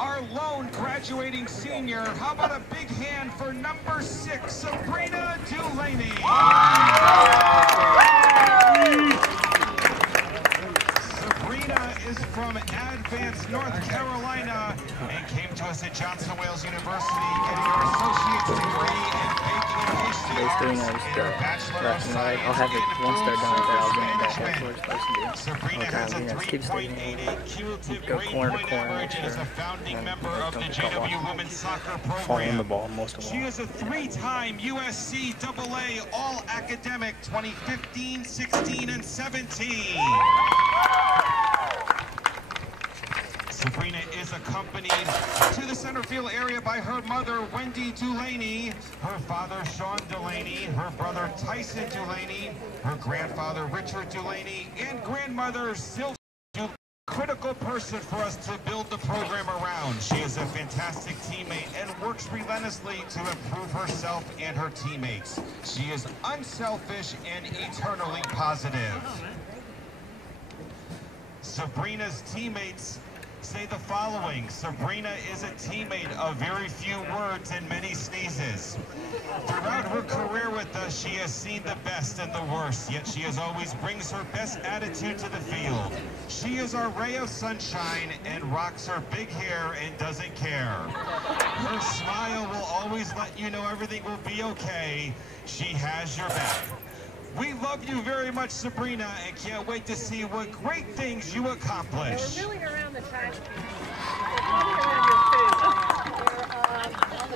our lone graduating senior. How about a big hand for number 6, Sabrina Delaney? Sabrina is from Advance, North Carolina, and came to us at Johnson Wales University, getting her associate's degree in baking and pastry arts and her Bachelor of Science I'll have it once they're done with that. I'll bring it back afterwards. Sabrina has a 3.88 cumulative grade point average and is a founding member of the JW Women's Soccer program. She is a 3-time USC AA All-Academic 2015, 16, and 17. Sabrina is accompanied to the center field area by her mother, Wendy Delaney, her father, Sean Delaney, her brother, Tyson Delaney, her grandfather, Richard Delaney, and grandmother, Sylvia Delaney. Critical person for us to build the program around. She is a fantastic teammate and works relentlessly to improve herself and her teammates. She is unselfish and eternally positive. Sabrina's teammates say the following: Sabrina is a teammate of very few words and many sneezes. Throughout her career with us, she has seen the best and the worst, yet she always brings her best attitude to the field. She is our ray of sunshine and rocks her big hair and doesn't care. Her smile will always let you know everything will be okay. She has your back. We love you very much, Sabrina, and can't wait to see what great things you accomplish. We're milling around the trash.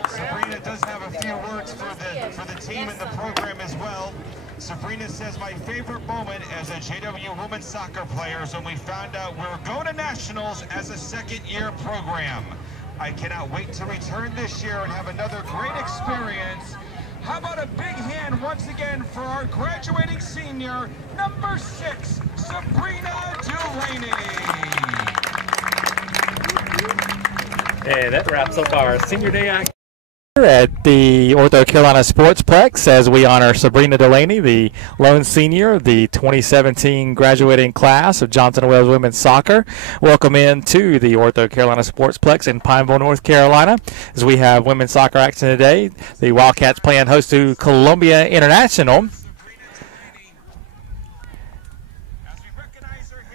Sabrina does have a few words for the team and the program as well. Sabrina says, my favorite moment as a JW women's soccer player is when we found out we're going to nationals as a second-year program. I cannot wait to return this year and have another great experience. How about a big hand once again for our graduating senior, number 6, Sabrina Delaney. And that wraps up our senior day act at the Ortho Carolina Sportsplex as we honor Sabrina Delaney, the lone senior of the 2017 graduating class of Johnson Wales Women's Soccer. Welcome into the Ortho Carolina Sportsplex in Pineville, North Carolina, as we have women's soccer action today. The Wildcats playing host to Columbia International.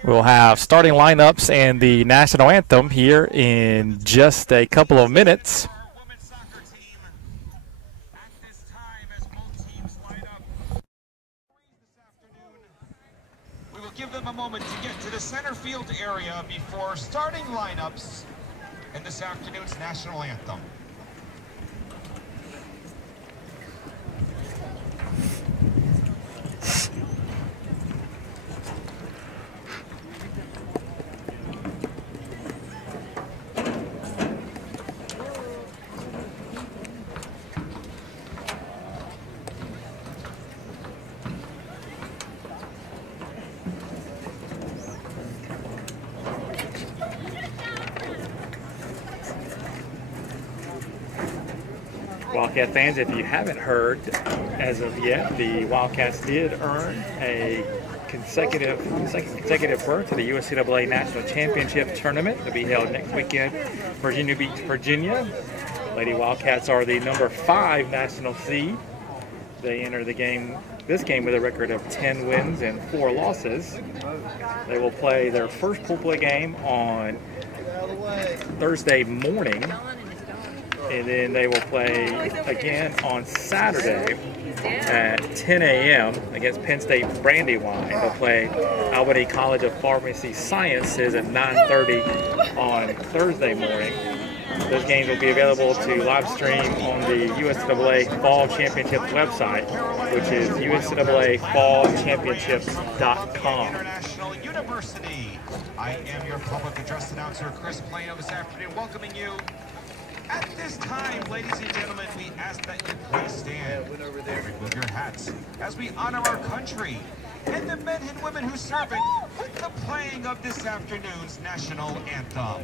We'll have starting lineups and the national anthem here in just a couple of minutes. Give them a moment to get to the center field area before starting lineups in this afternoon's national anthem. Wildcat fans, if you haven't heard as of yet, the Wildcats did earn a second consecutive berth to the USCAA National Championship Tournament to be held next weekend, Virginia Beach, Virginia. Lady Wildcats are the number 5 national seed. They enter this game with a record of 10 wins and 4 losses. They will play their first pool play game on Thursday morning, and then they will play again on Saturday at 10 a.m. against Penn State Brandywine. They'll play Albany College of Pharmacy Sciences at 9:30 on Thursday morning. Those games will be available to live stream on the USAA Fall Championships website, which is USAAFallChampionships.com. International University. I am your public address announcer, Chris Plano, this afternoon, welcoming you. At this time, ladies and gentlemen, we ask that you please stand and remove your hats as we honor our country and the men and women who serve it with the playing of this afternoon's national anthem.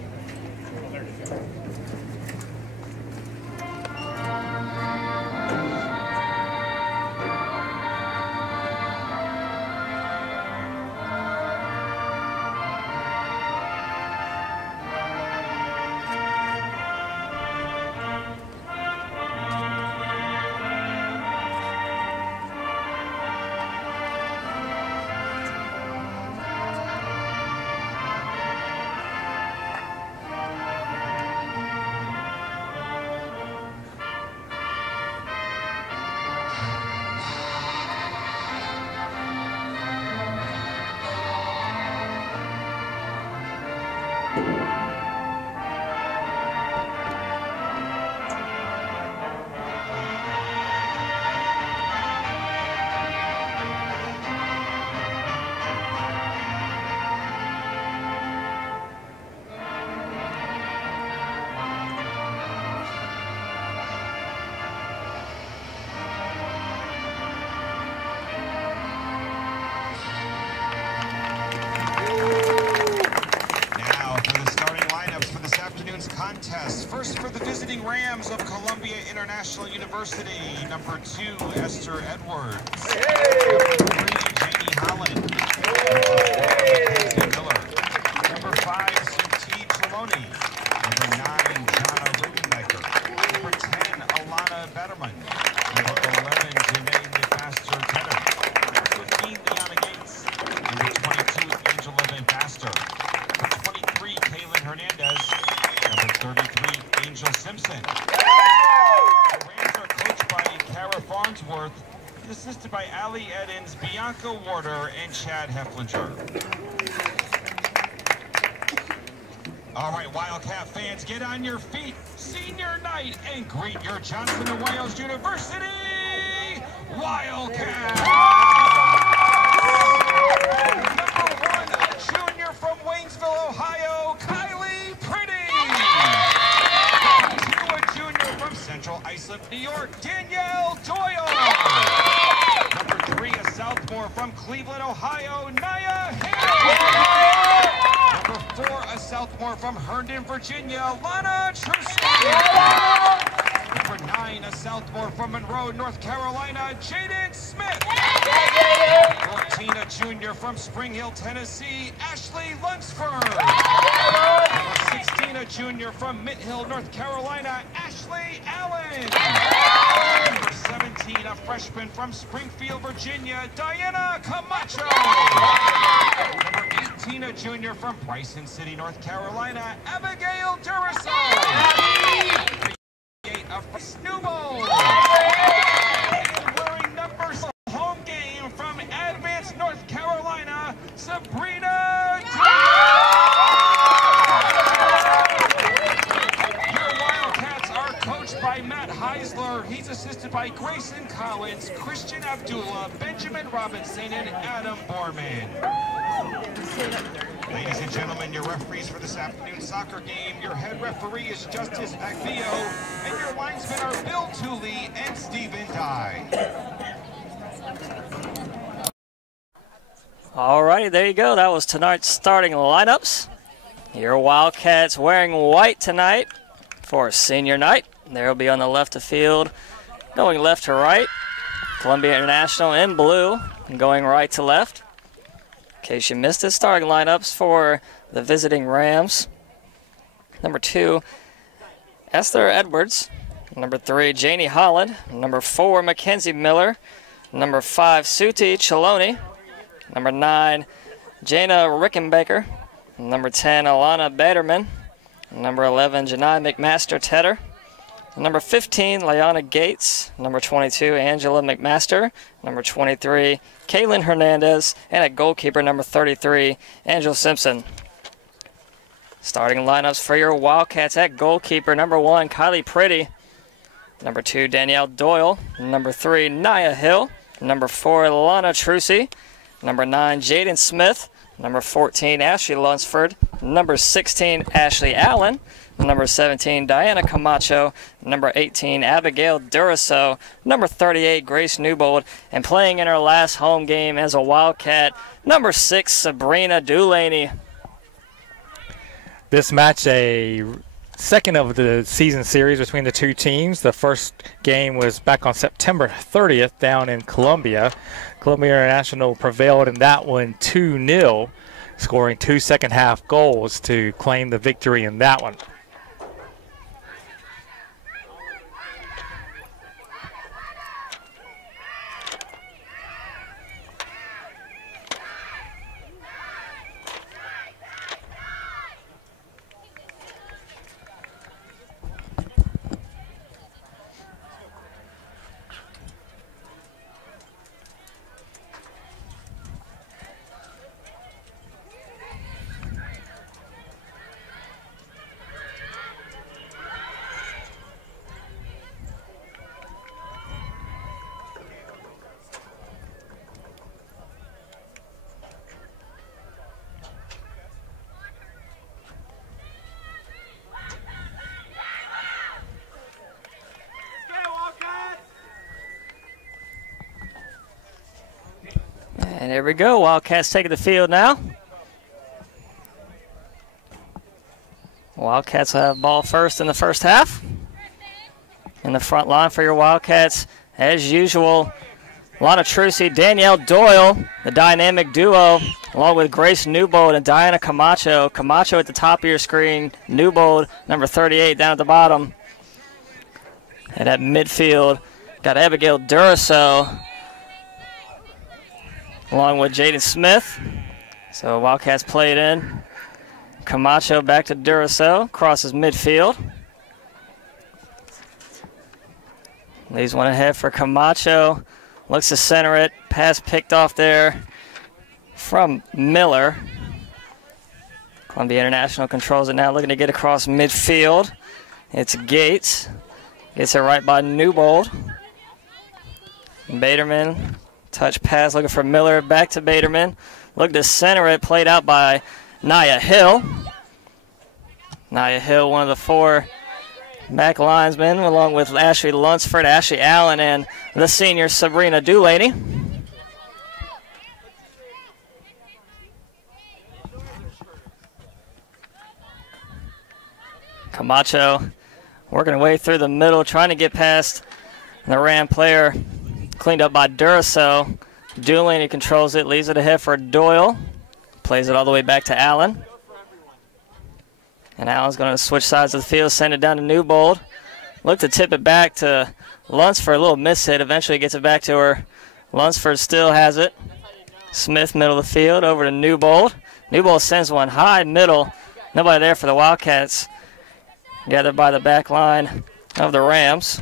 contest. First for the visiting Rams of Columbia International University, number 2, Esther Edwards. Number 3, Jamie Holland. Number 4, Mackenzie Miller. Number 5, Suti Trelawney. Number 9, Jana Rickenbacker. Number 10, Alana Betterman. Number 11, Janae McMaster Tedder. Number 15, Liana Gates. Number 22, Angela Van Baster. Number 23, Kaylin Hernandez. Number 33, Angel Simpson. The Rams are coached by Kara Farnsworth, assisted by Ali Edens, Bianca Warder, and Chad Hefflinger. All right, Wildcat fans, get on your feet. Senior night, and greet your Johnson & Wales University Wildcats. Number 1, a junior from Waynesville, Ohio, Kylie Pretty. Number 2, a junior from Central Islip, New York, Danielle Doyle. Number 3, a sophomore from Cleveland, Ohio, Naya Hill. Number 4, a sophomore from Herndon, Virginia, Lana Truski. Number 9, a sophomore from Monroe, North Carolina, Jaden Smith. 14, a junior from Spring Hill, Tennessee, Ashley Lunsford. Number 16, a junior from Mint Hill, North Carolina, Ashley Allen. Number 17, a freshman from Springfield, Virginia, Diana Camacho. Number 18, a junior from Bryson City, North Carolina, Abigail Duraso. 38, a Snowball. And wearing number 6, home game from Advance, North Carolina, Sabrina Your Wildcats are coached by Matt Heisler. He's assisted by Grayson Collins, Christian Abdullah, Benjamin Robinson, and Adam Borman. Ladies and gentlemen, your referees for this afternoon soccer game. Your head referee is Justice Agvio, and your linesmen are Bill Tooley and Stephen Dye. Alrighty, there you go. That was tonight's starting lineups. Your Wildcats wearing white tonight for senior night. They'll be on the left of field, going left to right. Columbia International in blue, going right to left. In case you missed it, starting lineups for the visiting Rams. Number 2, Esther Edwards. Number 3, Janie Holland. Number 4, Mackenzie Miller. Number 5, Suti Trelawney. Number 9, Jana Rickenbacker. Number 10, Alana Betterman. Number 11, Janai McMaster Tedder. Number 15, Liana Gates. Number 22, Angela McMaster. Number 23, Kaylin Hernandez. And at goalkeeper, number 33, Angel Simpson. Starting lineups for your Wildcats at goalkeeper. Number 1, Kylie Pretty. Number 2, Danielle Doyle. Number 3, Naya Hill. Number 4, Lana Trusi. Number 9, Jaden Smith. Number 14, Ashley Lunsford. Number 16, Ashley Allen. Number 17, Diana Camacho. Number 18, Abigail Duraso. Number 38, Grace Newbold. And playing in her last home game as a Wildcat, number 6, Sabrina Dulaney. This match, a second of the season series between the two teams. The first game was back on September 30th down in Columbia. Columbia International prevailed in that one 2-0, scoring 2 second-half goals to claim the victory in that one. And there we go. Wildcats taking the field now. Wildcats will have ball first in the first half. In the front line for your Wildcats, as usual, Lana Trucy, Danielle Doyle, the dynamic duo, along with Grace Newbold and Diana Camacho. Camacho at the top of your screen, Newbold, number 38, down at the bottom. And at midfield, got Abigail Duraso, along with Jaden Smith. So Wildcats play it in. Camacho back to Duraso, crosses midfield. Leaves one ahead for Camacho. Looks to center it. Pass picked off there from Miller. Columbia International controls it now, looking to get across midfield. It's Gates. Gets it right by Newbold. Baderman, touch pass, looking for Miller. Back to Baderman. Look to center it, played out by Nia Hill. Nia Hill, one of the 4 back linesmen, along with Ashley Lunsford, Ashley Allen, and the senior Sabrina Dulaney. Camacho working her way through the middle, trying to get past the Ram player. Cleaned up by Duraso. Dulaney controls it, leaves it ahead for Doyle. Plays it all the way back to Allen. And Allen's going to switch sides of the field, send it down to Newbold. Look to tip it back to Lunsford, a little miss hit. Eventually gets it back to her. Lunsford still has it. Smith, middle of the field, over to Newbold. Newbold sends one high middle. Nobody there for the Wildcats. Gathered by the back line of the Rams.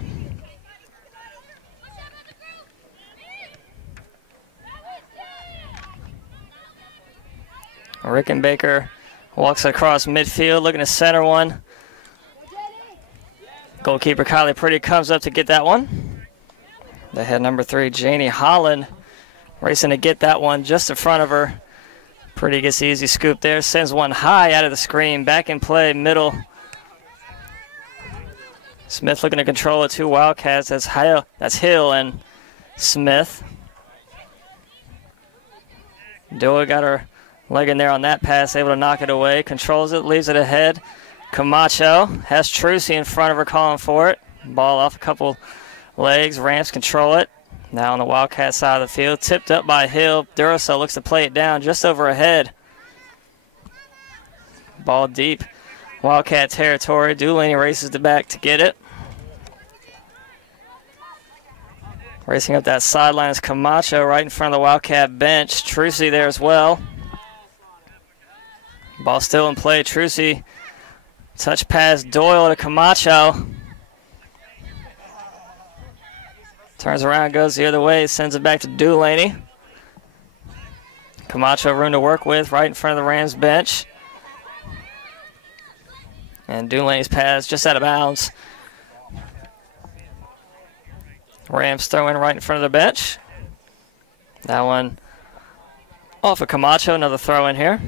Rickenbacker walks across midfield, looking to center one. Goalkeeper Kylie Pretty comes up to get that one. The head number 3, Janie Holland, racing to get that one just in front of her. Pretty gets the easy scoop there, sends one high out of the screen, back in play, middle. Smith looking to control it, 2 Wildcats. That's Hill and Smith. Doyle got her leg in there on that pass, able to knock it away. Controls it, leaves it ahead. Camacho has Trucy in front of her calling for it. Ball off a couple legs. Rams control it. Now on the Wildcat side of the field. Tipped up by Hill. Duraso looks to play it down just over her head. Ball deep. Wildcat territory. Dulaney races the back to get it. Racing up that sideline is Camacho right in front of the Wildcat bench. Trucy there as well. Ball still in play. Trucy, touch pass, Doyle to Camacho. Turns around, goes the other way, sends it back to Dulaney. Camacho room to work with right in front of the Rams bench. And Dulaney's pass just out of bounds. Rams throw in right in front of the bench. That one off of Camacho, another throw in here.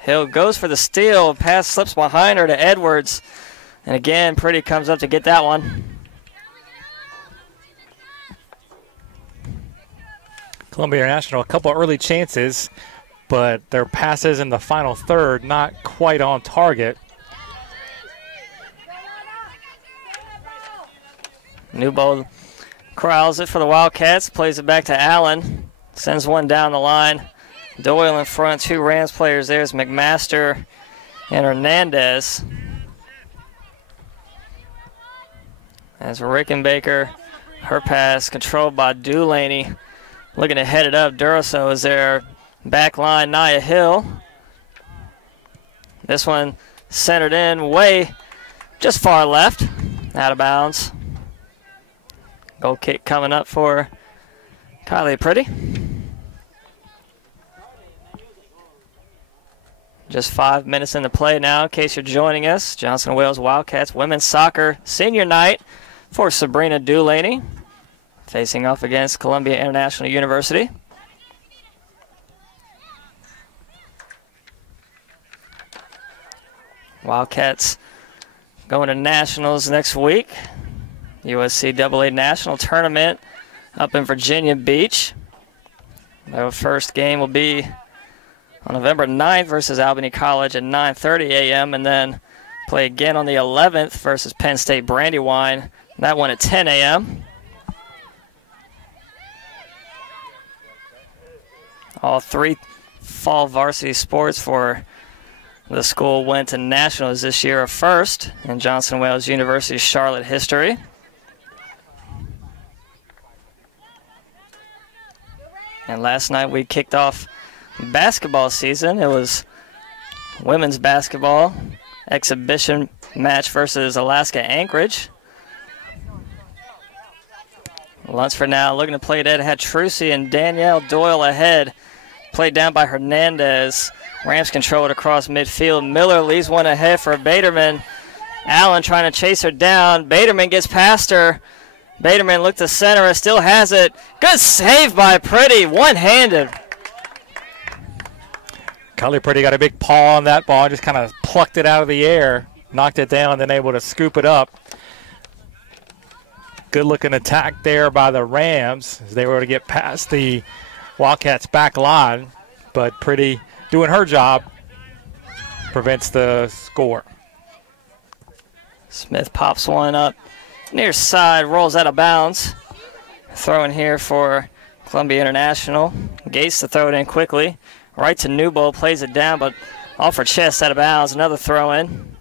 Hill goes for the steal. Pass slips behind her to Edwards. And again, Pretty comes up to get that one. Columbia International, a couple early chances, but their passes in the final third not quite on target. Newbold corrals it for the Wildcats. Plays it back to Allen. Sends one down the line. Doyle in front, 2 Rams players there is McMaster and Hernandez. As Rickenbacker, her pass controlled by Dulaney. Looking to head it up. Duraso is there. Back line, Nia Hill. This one centered in way just far left. Out of bounds. Goal kick coming up for Kylie Pretty. Just 5 minutes into play now, in case you're joining us. Johnson Wales Wildcats women's soccer senior night for Sabrina Dulaney, facing off against Columbia International University. Wildcats going to nationals next week. USCAA National Tournament up in Virginia Beach. Their first game will be on November 9th versus Albany College at 9:30 a.m. and then play again on the 11th versus Penn State Brandywine. That one at 10 a.m. All three fall varsity sports for the school went to nationals this year, a first in Johnson Wales University's Charlotte history. And last night we kicked off basketball season. It was women's basketball exhibition match versus Alaska Anchorage. Lunsford now looking to play dead. Had Trucy and Danielle Doyle ahead. Played down by Hernandez. Rams control it across midfield. Miller leaves one ahead for Baderman. Allen trying to chase her down. Baderman gets past her. Baderman looked to center. Still has it. Good save by Pretty. One-handed. Kylie Pretty got a big paw on that ball. Just kind of plucked it out of the air. Knocked it down, then able to scoop it up. Good-looking attack there by the Rams as they were to get past the Wildcats' back line. But Pretty doing her job prevents the score. Smith pops one up near side, rolls out of bounds. Throw in here for Columbia International. Gates to throw it in quickly. Right to Newbold, plays it down, but off her chest out of bounds. Another throw in.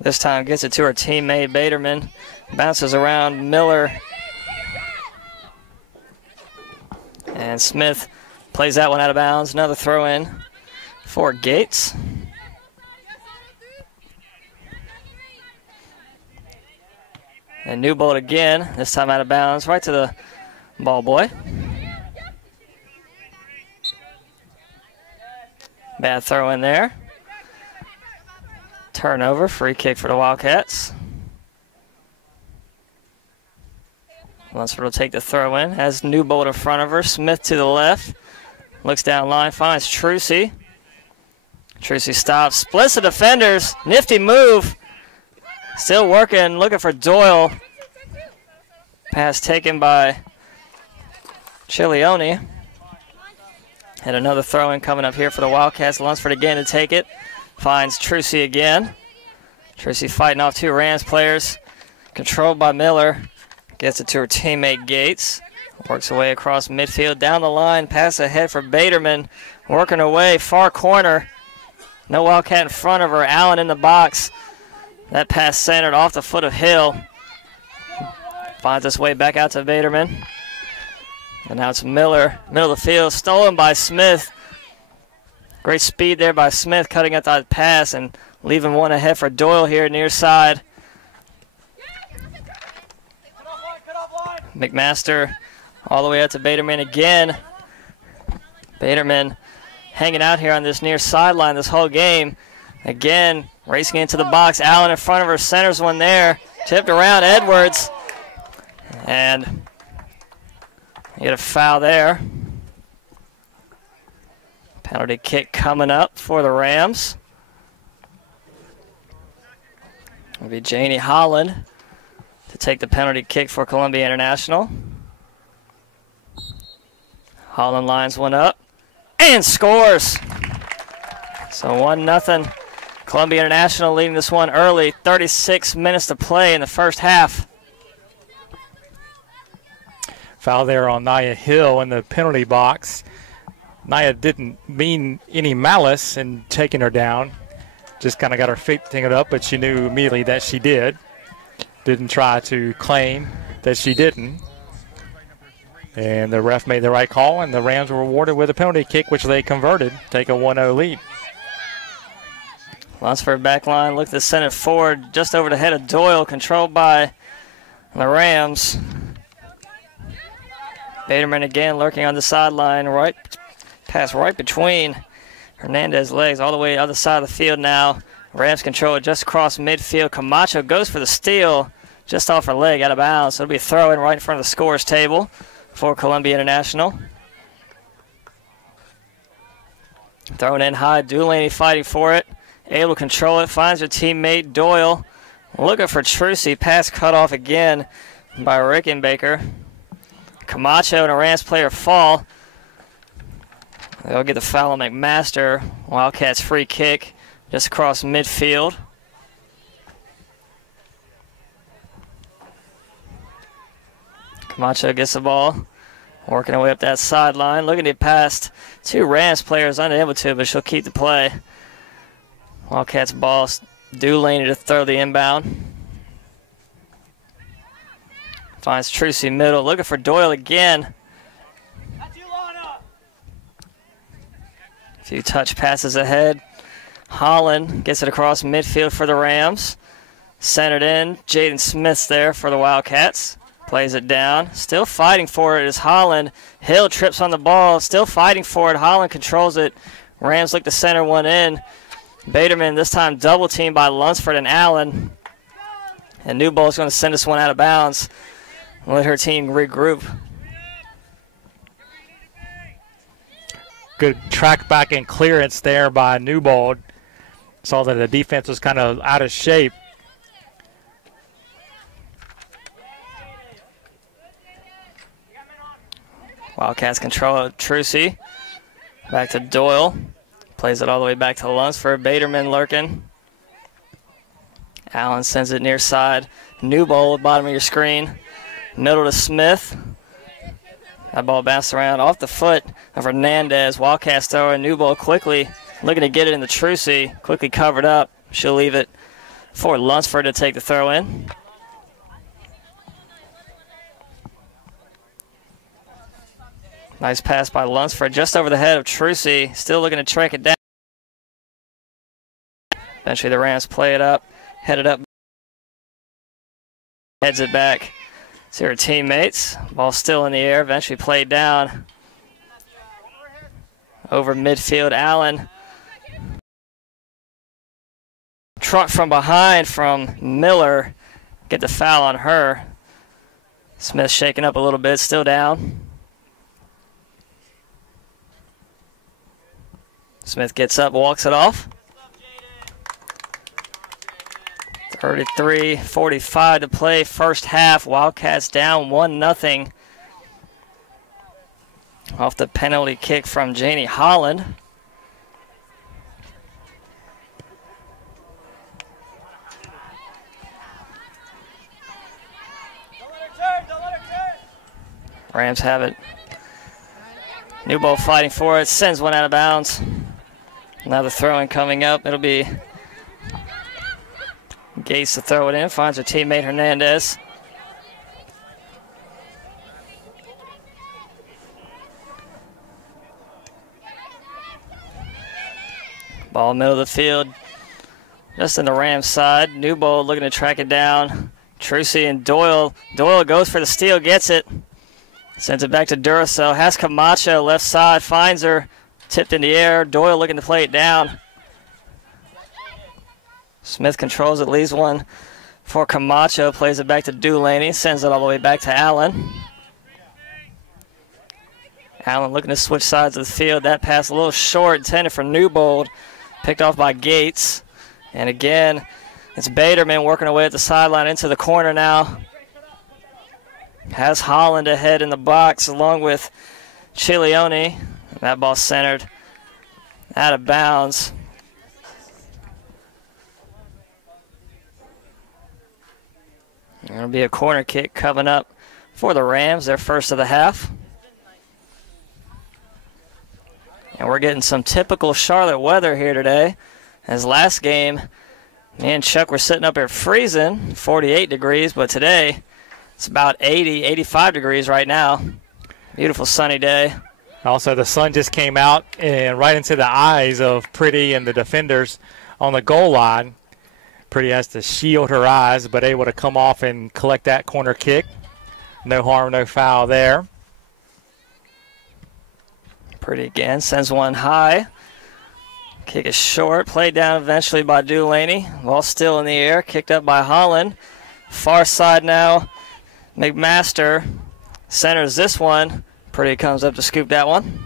This time gets it to her teammate, Baderman. Bounces around Miller. And Smith plays that one out of bounds. Another throw in for Gates. And Newbold again, this time out of bounds, right to the ball boy. Bad throw in there. Turnover, free kick for the Wildcats. Lunsford will take the throw in. Has Newbold in front of her. Smith to the left. Looks down line, finds Trucy. Trucy stops, splits the defenders. Nifty move. Still working, looking for Doyle. Pass taken by Chilioni. And another throw-in coming up here for the Wildcats. Lunsford again to take it. Finds Trucy again. Trucy fighting off two Rams players. Controlled by Miller. Gets it to her teammate Gates. Works away across midfield. Down the line. Pass ahead for Baderman. Working away. Far corner. No Wildcat in front of her. Allen in the box. That pass centered off the foot of Hill. Finds its way back out to Baderman. And now it's Miller. Middle of the field. Stolen by Smith. Great speed there by Smith. Cutting out that pass and leaving one ahead for Doyle here near side. McMaster all the way out to Baderman again. Baderman hanging out here on this near sideline this whole game. Again, racing into the box. Allen in front of her, centers one there. Tipped around Edwards. And you get a foul there. Penalty kick coming up for the Rams. It'll be Janie Holland to take the penalty kick for Columbia International. Holland lines one up and scores. So 1-0. Columbia International leading this one early. 36 minutes to play in the first half. Foul there on Nia Hill in the penalty box. Nia didn't mean any malice in taking her down. Just kind of got her feet tingled up, but she knew immediately that she did. Didn't try to claim that she didn't. And the ref made the right call, and the Rams were rewarded with a penalty kick, which they converted. Take a 1-0 lead. Lunsford back line, look to send it forward just over the head of Doyle, controlled by the Rams. Baderman again lurking on the sideline, right pass right between Hernandez's legs, all the way other side of the field now. Rams control it just across midfield. Camacho goes for the steal, just off her leg, out of bounds. So it'll be a throw-in right in front of the scorer's table for Columbia International. Throwing in high, Dulaney fighting for it. Able to control it, finds her teammate Doyle. Looking for Trucy, pass cut off again by Rickenbacker. Camacho and a Rams player fall. They'll get the foul on McMaster. Wildcats free kick just across midfield. Camacho gets the ball, working her way up that sideline. Looking to get past two Rams players, unable to, but she'll keep the play. Wildcats ball, Delaney to throw the inbound. Finds Trucy middle, looking for Doyle again. A few touch passes ahead. Holland gets it across midfield for the Rams. Centered in, Jaden Smith's there for the Wildcats. Plays it down, still fighting for it is Holland. Hill trips on the ball, still fighting for it. Holland controls it. Rams look to center one in. Baderman this time double teamed by Lunsford and Allen. And Newbold's going to send this one out of bounds. Let her team regroup. Good track back and clearance there by Newbold. Saw that the defense was kind of out of shape. Wildcats control it. Trucy. Back to Doyle. Plays it all the way back to Lunsford. Baderman lurking. Allen sends it near side. Newbold, bottom of your screen. Middle to Smith. That ball bounced around off the foot of Hernandez. Wildcats thrower. Newbold quickly looking to get it into Trucy. Quickly covered up. She'll leave it for Lunsford to take the throw in. Nice pass by Lunsford just over the head of Trucy. Still looking to track it down. Eventually the Rams play it up. Headed up. Heads it back to her teammates. Ball still in the air. Eventually played down. Over midfield, Allen. Truck from behind from Miller. Get the foul on her. Smith shaking up a little bit. Still down. Smith gets up, walks it off. 33-45 to play, first half. Wildcats down 1-0. Off the penalty kick from Janie Holland. Rams have it. Newbold fighting for it, sends one out of bounds. Now the throw-in coming up. It'll be Gates to throw it in. Finds her teammate Hernandez. Ball middle of the field. Just in the Rams side. Newbold looking to track it down. Trucy and Doyle. Doyle goes for the steal, gets it. Sends it back to Duracell. Has Camacho left side. Finds her. Tipped in the air. Doyle looking to play it down. Smith controls it. Leaves one for Camacho. Plays it back to Delaney. Sends it all the way back to Allen. Allen looking to switch sides of the field. That pass a little short. Intended for Newbold. Picked off by Gates. And again, it's Baderman working away at the sideline into the corner now. Has Holland ahead in the box along with Chilioni. That ball centered out of bounds. It'll be a corner kick coming up for the Rams, their first of the half. And we're getting some typical Charlotte weather here today. As last game, me and Chuck were sitting up here freezing, 48 degrees, but today it's about 80, 85 degrees right now. Beautiful sunny day. Also, the sun just came out and right into the eyes of Pretty and the defenders on the goal line. Pretty has to shield her eyes, but able to come off and collect that corner kick. No harm, no foul there. Pretty again, sends one high. Kick is short, played down eventually by Delaney. Ball still in the air, kicked up by Holland. Far side now, McMaster centers this one. Pretty comes up to scoop that one.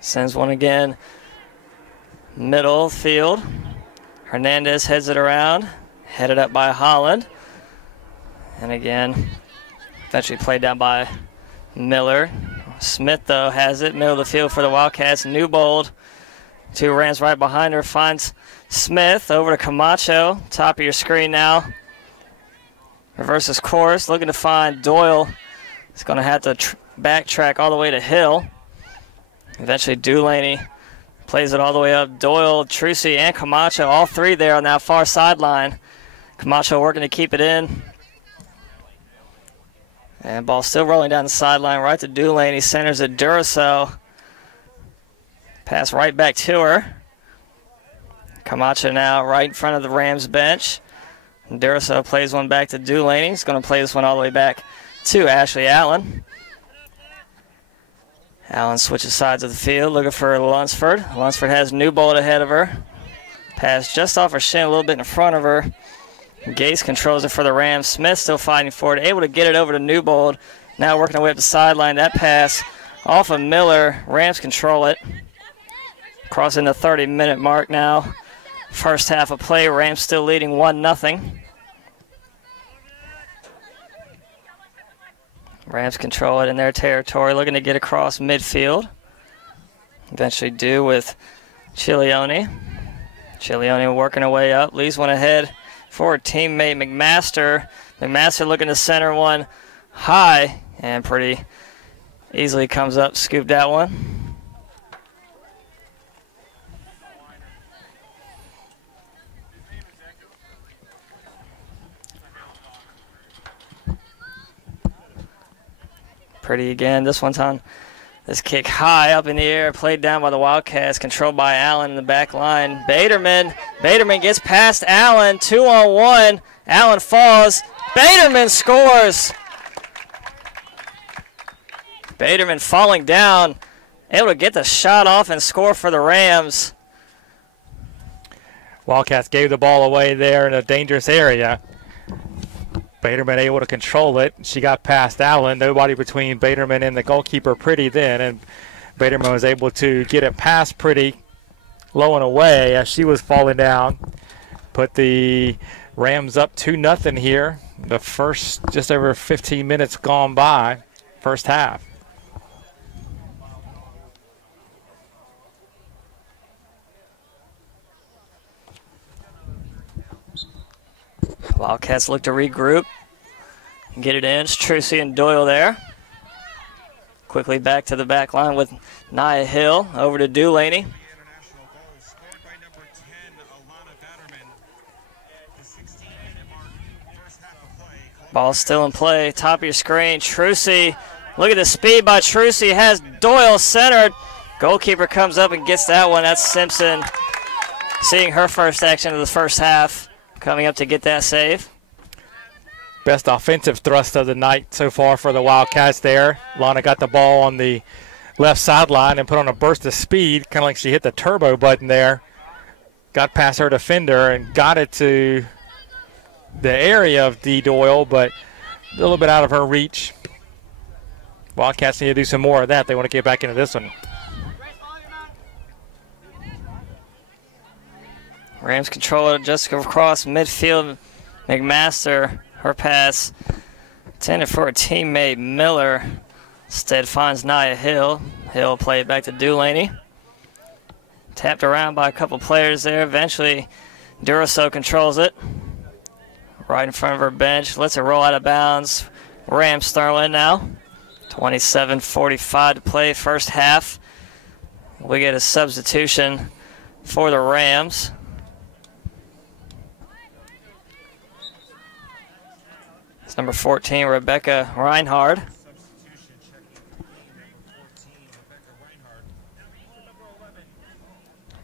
Sends one again middle field. Hernandez heads it around, headed up by Holland. And again, eventually played down by Miller. Smith, though, has it. Middle of the field for the Wildcats. Newbold, 2 Rams right behind her, finds Smith over to Camacho. Top of your screen now. Reverses course, looking to find Doyle. He's going to have to backtrack all the way to Hill. Eventually, Dulaney plays it all the way up. Doyle, Trucy, and Camacho, all 3 there on that far sideline. Camacho working to keep it in. And ball still rolling down the sideline right to Dulaney. Centers it, Duracell. Pass right back to her. Camacho now right in front of the Rams bench. Duracell plays one back to Dulaney. He's going to play this one all the way back to Ashley Allen. Allen switches sides of the field, looking for Lunsford. Lunsford has Newbold ahead of her. Pass just off her shin, a little bit in front of her. Gase controls it for the Rams. Smith still fighting for it, able to get it over to Newbold. Now working her way up the sideline. That pass off of Miller. Rams control it. Crossing the 30-minute mark now. First half of play, Rams still leading 1-0. Rams control it in their territory, looking to get across midfield. Eventually do with Chilione. Chilione working her way up, leaves one ahead for her teammate McMaster. McMaster looking to center one high and pretty easily comes up, scooped that one. Pretty again, this one's on this kick high up in the air, played down by the Wildcats, controlled by Allen in the back line. Baderman gets past Allen, 2-on-1. Allen falls, Baderman scores. Baderman falling down, able to get the shot off and score for the Rams. Wildcats gave the ball away there in a dangerous area. Baderman able to control it. She got past Allen. Nobody between Baderman and the goalkeeper Pretty then, and Baderman was able to get it past Pretty low and away as she was falling down. Put the Rams up 2-0 here. The first just over 15 minutes gone by, first half. Wildcats look to regroup and get it in. It's Trucy and Doyle there. Quickly back to the back line with Nia Hill. Over to Dulaney. Ball still in play. Top of your screen. Trucy. Look at the speed by Trucy. Has Doyle centered. Goalkeeper comes up and gets that one. That's Simpson seeing her first action of the first half. Coming up to get that save. Best offensive thrust of the night so far for the Wildcats there. Lana got the ball on the left sideline and put on a burst of speed, kind of like she hit the turbo button there. Got past her defender and got it to the area of D. Doyle, but a little bit out of her reach. Wildcats need to do some more of that. They want to get back into this one. Rams control it just across midfield. McMaster, her pass intended for a teammate Miller. Instead finds Nia Hill. Hill played back to Dulaney. Tapped around by a couple players there. Eventually, Duracell controls it. Right in front of her bench. Lets it roll out of bounds. Rams Sterling now. 27:45 to play first half. We get a substitution for the Rams. It's number 14, Rebecca Reinhard.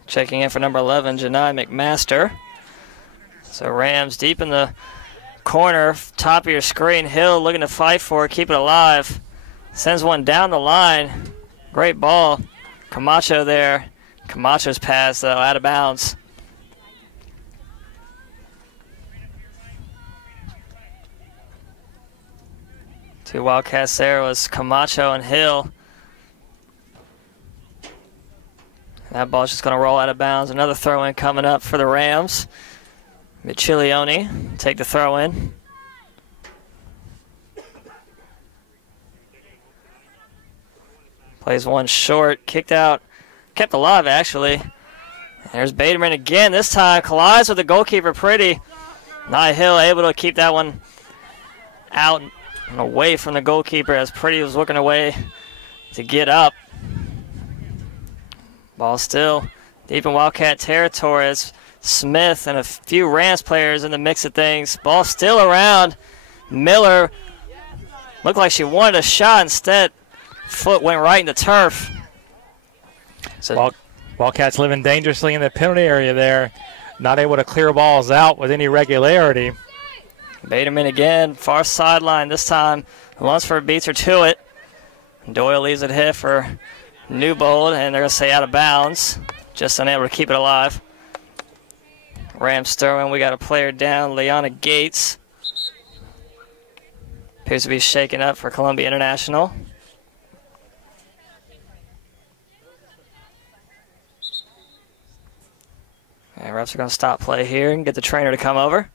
Checking in for number 11, Janai McMaster. So Rams deep in the corner, top of your screen. Hill looking to fight for it, keep it alive. Sends one down the line. Great ball. Camacho there. Camacho's pass, though, out of bounds. Two Wildcats there was Camacho and Hill. That ball's just going to roll out of bounds. Another throw-in coming up for the Rams. Michilioni take the throw-in. Plays one short, kicked out, kept alive actually. There's Baderman again. This time collides with the goalkeeper pretty. Nia Hill able to keep that one out and away from the goalkeeper as Pretty was looking away to get up. Ball still deep in Wildcat territory as Smith and a few Rams players in the mix of things. Ball still around. Miller looked like she wanted a shot. Instead, foot went right in the turf. So Wildcats living dangerously in the penalty area there. Not able to clear balls out with any regularity. Baderman again, far sideline this time. Lunsford beats her to it. Doyle leaves it hit for Newbold, and they're going to say out of bounds. Just unable to keep it alive. Rams Sterling, we got a player down, Leanna Gates. Appears to be shaken up for Columbia International. And refs are going to stop play here and get the trainer to come over.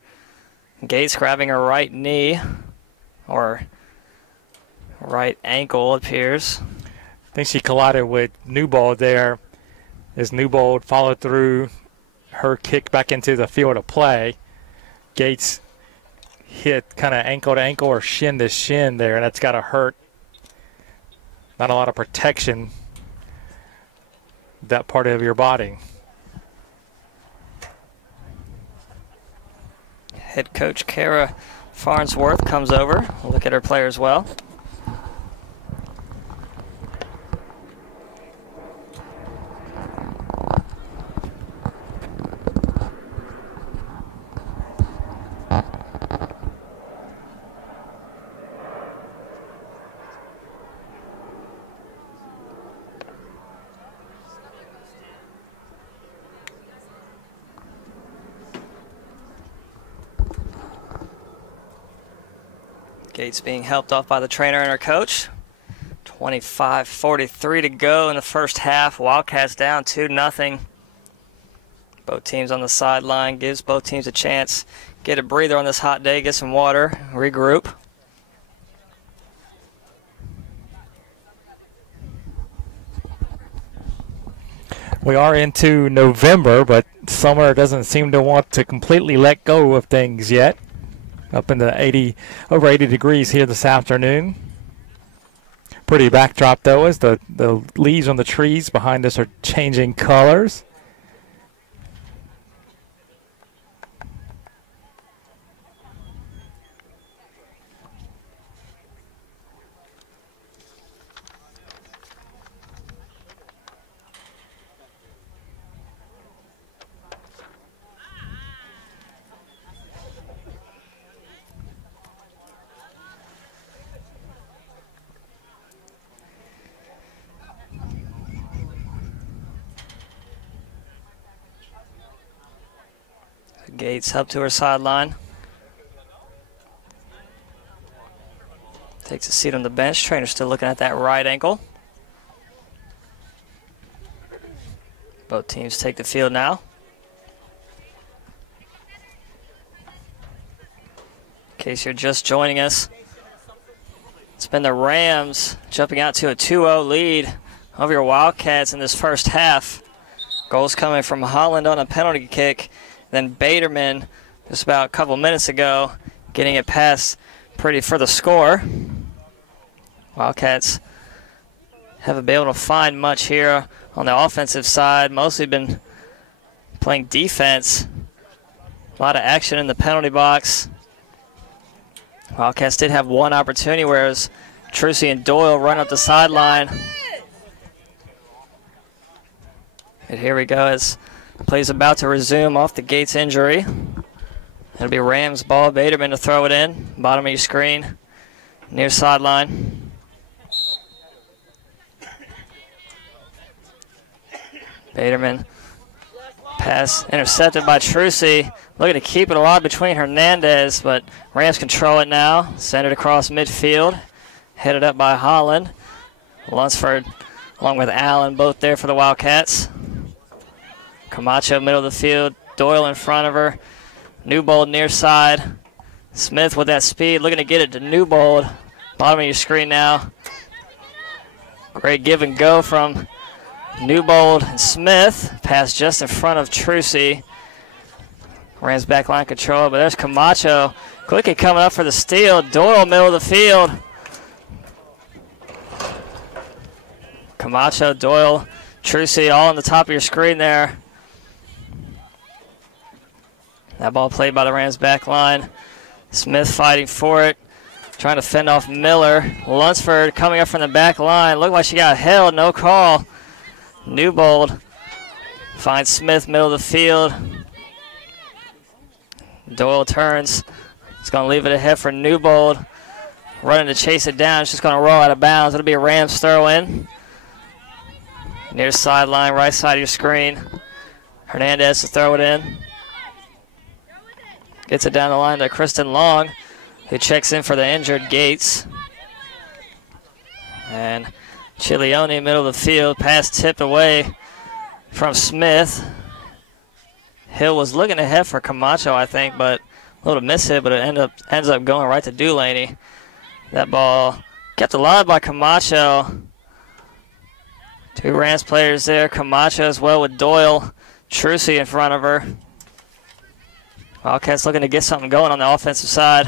Gates grabbing her right knee, or right ankle, it appears. I think she collided with Newbold there as Newbold followed through her kick back into the field of play. Gates hit kind of ankle to ankle or shin to shin there, and that's got to hurt. Not a lot of protection, that part of your body. Head coach Kara Farnsworth comes over. Look at her players well. Gates being helped off by the trainer and her coach. 25:43 to go in the first half. Wildcats down 2-0. Both teams on the sideline. Gives both teams a chance. Get a breather on this hot day. Get some water. Regroup. We are into November, but summer doesn't seem to want to completely let go of things yet. Up in the over 80 degrees here this afternoon. Pretty backdrop though, as the leaves on the trees behind us are changing colors. Gates up to her sideline. Takes a seat on the bench. Trainer still looking at that right ankle. Both teams take the field now. In case you're just joining us, it's been the Rams jumping out to a 2-0 lead over your Wildcats in this first half. Goals coming from Holland on a penalty kick. Then Baderman, just about a couple minutes ago, getting it past Pretty for the score. Wildcats haven't been able to find much here on the offensive side. Mostly been playing defense. A lot of action in the penalty box. Wildcats did have one opportunity, whereas Trucy and Doyle run up the sideline. And here we go as play's about to resume off the Gates injury. It'll be Rams ball. Baderman to throw it in. Bottom of your screen. Near sideline. Baderman. Pass intercepted by Trucy. Looking to keep it alive between Hernandez, but Rams control it now. Centered across midfield. Headed up by Holland. Lunsford along with Allen both there for the Wildcats. Camacho, middle of the field. Doyle in front of her. Newbold near side. Smith with that speed, looking to get it to Newbold. Bottom of your screen now. Great give and go from Newbold and Smith. Pass just in front of Trucy. Rams back line control, but there's Camacho. Quickly coming up for the steal. Doyle, middle of the field. Camacho, Doyle, Trucy all on the top of your screen there. That ball played by the Rams back line. Smith fighting for it. Trying to fend off Miller. Lunsford coming up from the back line. Looked like she got held, no call. Newbold finds Smith, middle of the field. Doyle turns. He's going to leave it ahead for Newbold. Running to chase it down. It's just going to roll out of bounds. It'll be a Rams throw-in. Near sideline, right side of your screen. Hernandez to throw it in. Gets it down the line to Kristen Long, who checks in for the injured Gates. And Chileone, middle of the field. Pass tipped away from Smith. Hill was looking ahead for Camacho, I think, but a little miss hit, but it ends up going right to Dulaney. That ball kept alive by Camacho. Two Rams players there. Camacho as well with Doyle. Trucy in front of her. Wildcats looking to get something going on the offensive side.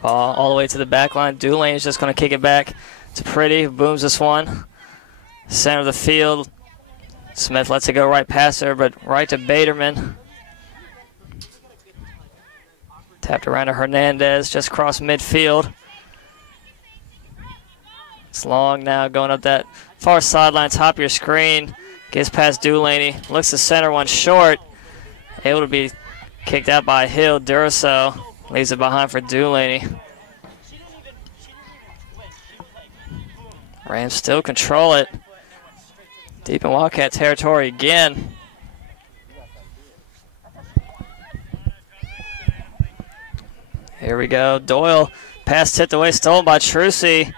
Ball all the way to the back line. Dulaney is just going to kick it back to Pretty, who booms this one. Center of the field. Smith lets it go right past her, but right to Baderman. Tapped around to Hernandez, just across midfield. It's Long now going up that far sideline, top of your screen. Gets past Dulaney, looks to center one short. Able to be kicked out by Hill. Duraso leaves it behind for Dulaney. Rams still control it. Deep in Wildcat territory again. Here we go. Doyle, pass tipped away, stolen by Trucy.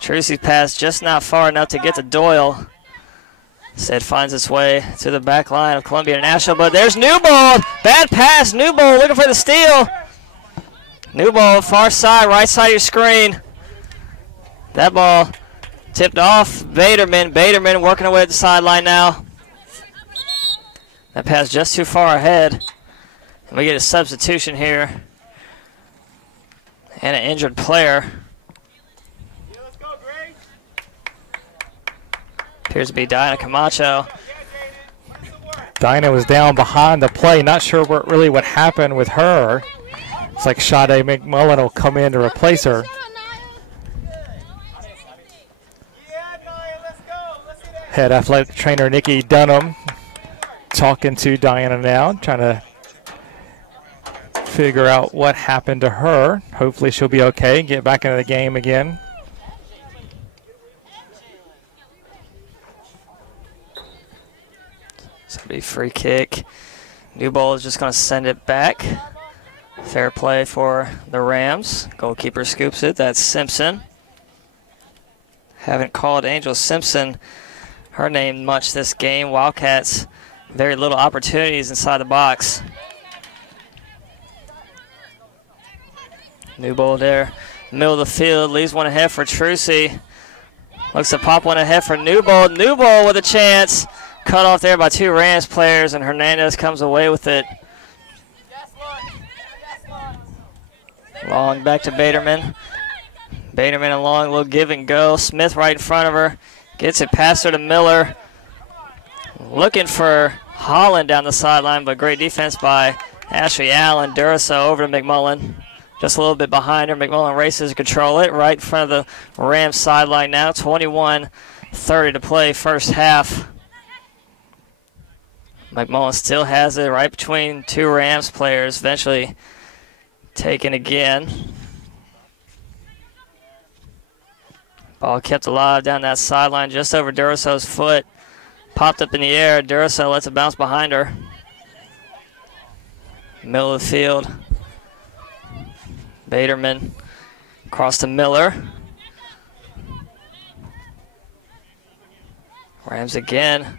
Trucy's pass just not far enough to get to Doyle. Instead finds its way to the back line of Columbia International, but there's Newbold. Bad pass. Newbold looking for the steal. Newbold, far side, right side of your screen. That ball tipped off Baderman. Baderman working away at the sideline now. That pass just too far ahead. And we get a substitution here. And an injured player. Appears to be Diana Camacho. Diana was down behind the play. Not sure what happened with her. It's like Sade McMullen will come in to replace her. Head athletic trainer Nikki Dunham talking to Diana now, trying to figure out what happened to her. Hopefully she'll be okay and get back into the game again. So it'll be free kick. Newbold is just going to send it back. Fair play for the Rams. Goalkeeper scoops it. That's Simpson. Haven't called Angel Simpson her name much this game. Wildcats, very little opportunities inside the box. Newbold there, middle of the field, leaves one ahead for Trucy. Looks to pop one ahead for Newbold. Newbold with a chance. Cut off there by two Rams players, and Hernandez comes away with it. Long back to Baderman. Baderman and Long, a little give and go. Smith right in front of her. Gets it past her to Miller. Looking for Holland down the sideline, but great defense by Ashley Allen. Duraso over to McMullen. Just a little bit behind her. McMullen races to control it right in front of the Rams sideline now. 21:30 to play first half. McMullen still has it right between two Rams players. Eventually taken again. Ball kept alive down that sideline just over Duraso's foot. Popped up in the air. Duraso lets it bounce behind her. Middle of the field. Baderman across to Miller. Rams again.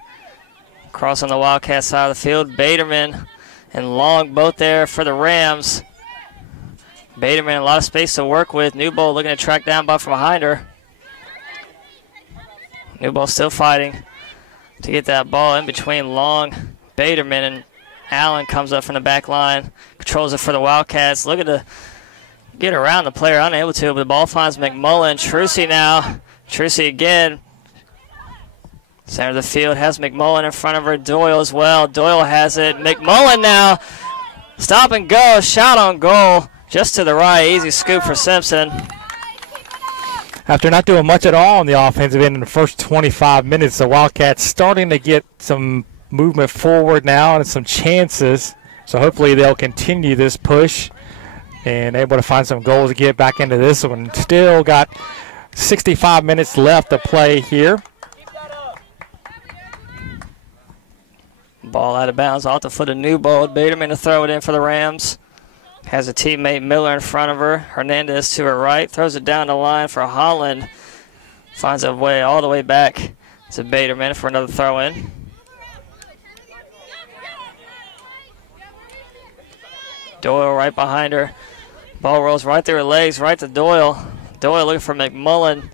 Crossing the Wildcat side of the field. Baderman and Long both there for the Rams. Baderman, a lot of space to work with. Newbold looking to track down ball from behind her. Newbold still fighting to get that ball in between Long, Baderman, and Allen comes up from the back line. Controls it for the Wildcats. Looking to get around the player, unable to, but the ball finds McMullen. Trucy now. Trucy again. Center of the field has McMullen in front of her. Doyle as well. Doyle has it. McMullen now. Stop and go. Shot on goal. Just to the right. Easy scoop for Simpson. After not doing much at all on the offensive end in the first 25 minutes, the Wildcats starting to get some movement forward now and some chances. So hopefully they'll continue this push and able to find some goals to get back into this one. Still got 65 minutes left to play here. Ball out of bounds off the foot of Newbold. Baderman to throw it in for the Rams. Has a teammate Miller in front of her. Hernandez to her right. Throws it down the line for Holland. Finds a way all the way back to Baderman for another throw in. Doyle right behind her. Ball rolls right through her legs, right to Doyle. Doyle looking for McMullen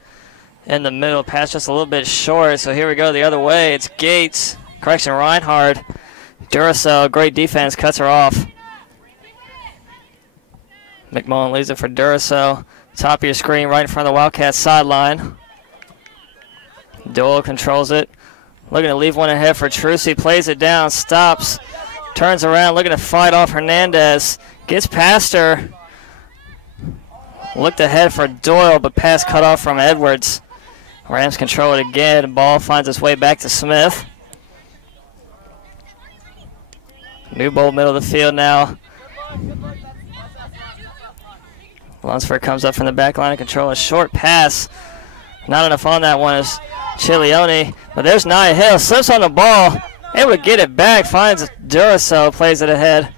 in the middle. Pass just a little bit short, so here we go the other way. It's Gates. Correction, Reinhardt. Duracell, great defense, cuts her off. McMullen leaves it for Duracell. Top of your screen, right in front of the Wildcats sideline. Doyle controls it. Looking to leave one ahead for Trucy. Plays it down, stops, turns around, looking to fight off Hernandez. Gets past her. Looked ahead for Doyle, but pass cut off from Edwards. Rams control it again. Ball finds its way back to Smith. Newbold, middle of the field now. Lunsford comes up from the back line and control a short pass. Not enough on that one is Chilione, but there's Nia Hill. Slips on the ball, able to get it back, finds Duracell, plays it ahead.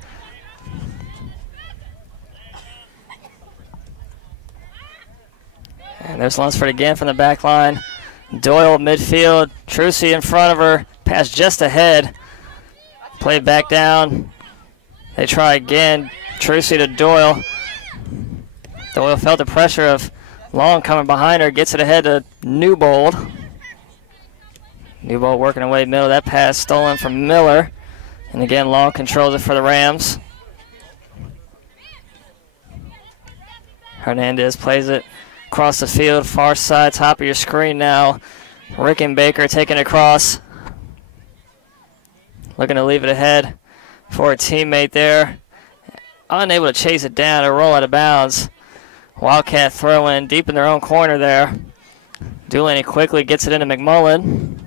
And there's Lunsford again from the back line. Doyle midfield, Trucy in front of her, pass just ahead. Played back down. They try again. Trucy to Doyle. Doyle felt the pressure of Long coming behind her. Gets it ahead to Newbold. Newbold working away middle. That pass stolen from Miller. And again, Long controls it for the Rams. Hernandez plays it across the field. Far side, top of your screen now. Rickenbacker taking it across. Looking to leave it ahead for a teammate there. Unable to chase it down or roll out of bounds. Wildcat throw in deep in their own corner there. Delaney quickly gets it into McMullen.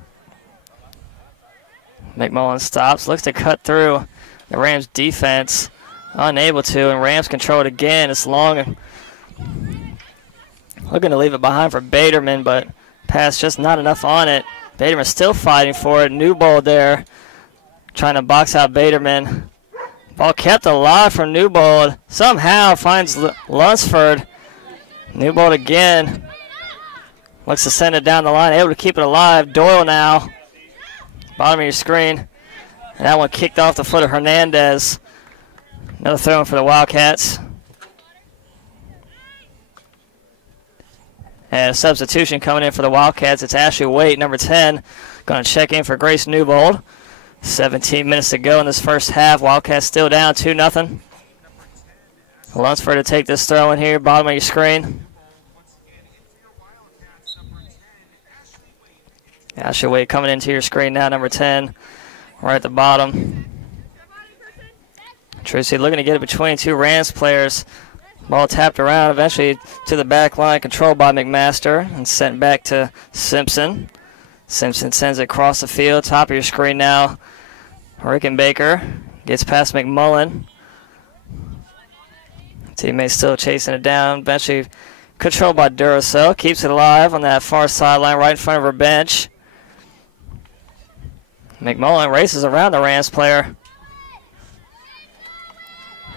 McMullen stops, looks to cut through the Rams defense. Unable to, and Rams control it again. It's Long. Looking to leave it behind for Baderman, but pass just not enough on it. Baderman still fighting for it. Newbold there, trying to box out Baderman. Ball kept alive from Newbold. Somehow finds Lunsford. Newbold again. Looks to send it down the line. Able to keep it alive. Doyle now. Bottom of your screen. And that one kicked off the foot of Hernandez. Another throw in for the Wildcats. And a substitution coming in for the Wildcats. It's Ashley Waite, number 10. Going to check in for Grace Newbold. 17 minutes to go in this first half. Wildcats still down 2-0. Lunsford to take this throw in here, bottom of your screen. Ashley Waite coming into your screen now, number 10, right at the bottom. Trucy looking to get it between two Rams players. Ball tapped around, eventually to the back line, controlled by McMaster, and sent back to Simpson. Simpson sends it across the field, top of your screen now. Rickenbacker gets past McMullen. Teammate still chasing it down. Eventually controlled by Duracell. Keeps it alive on that far sideline right in front of her bench. McMullen races around the Rams player.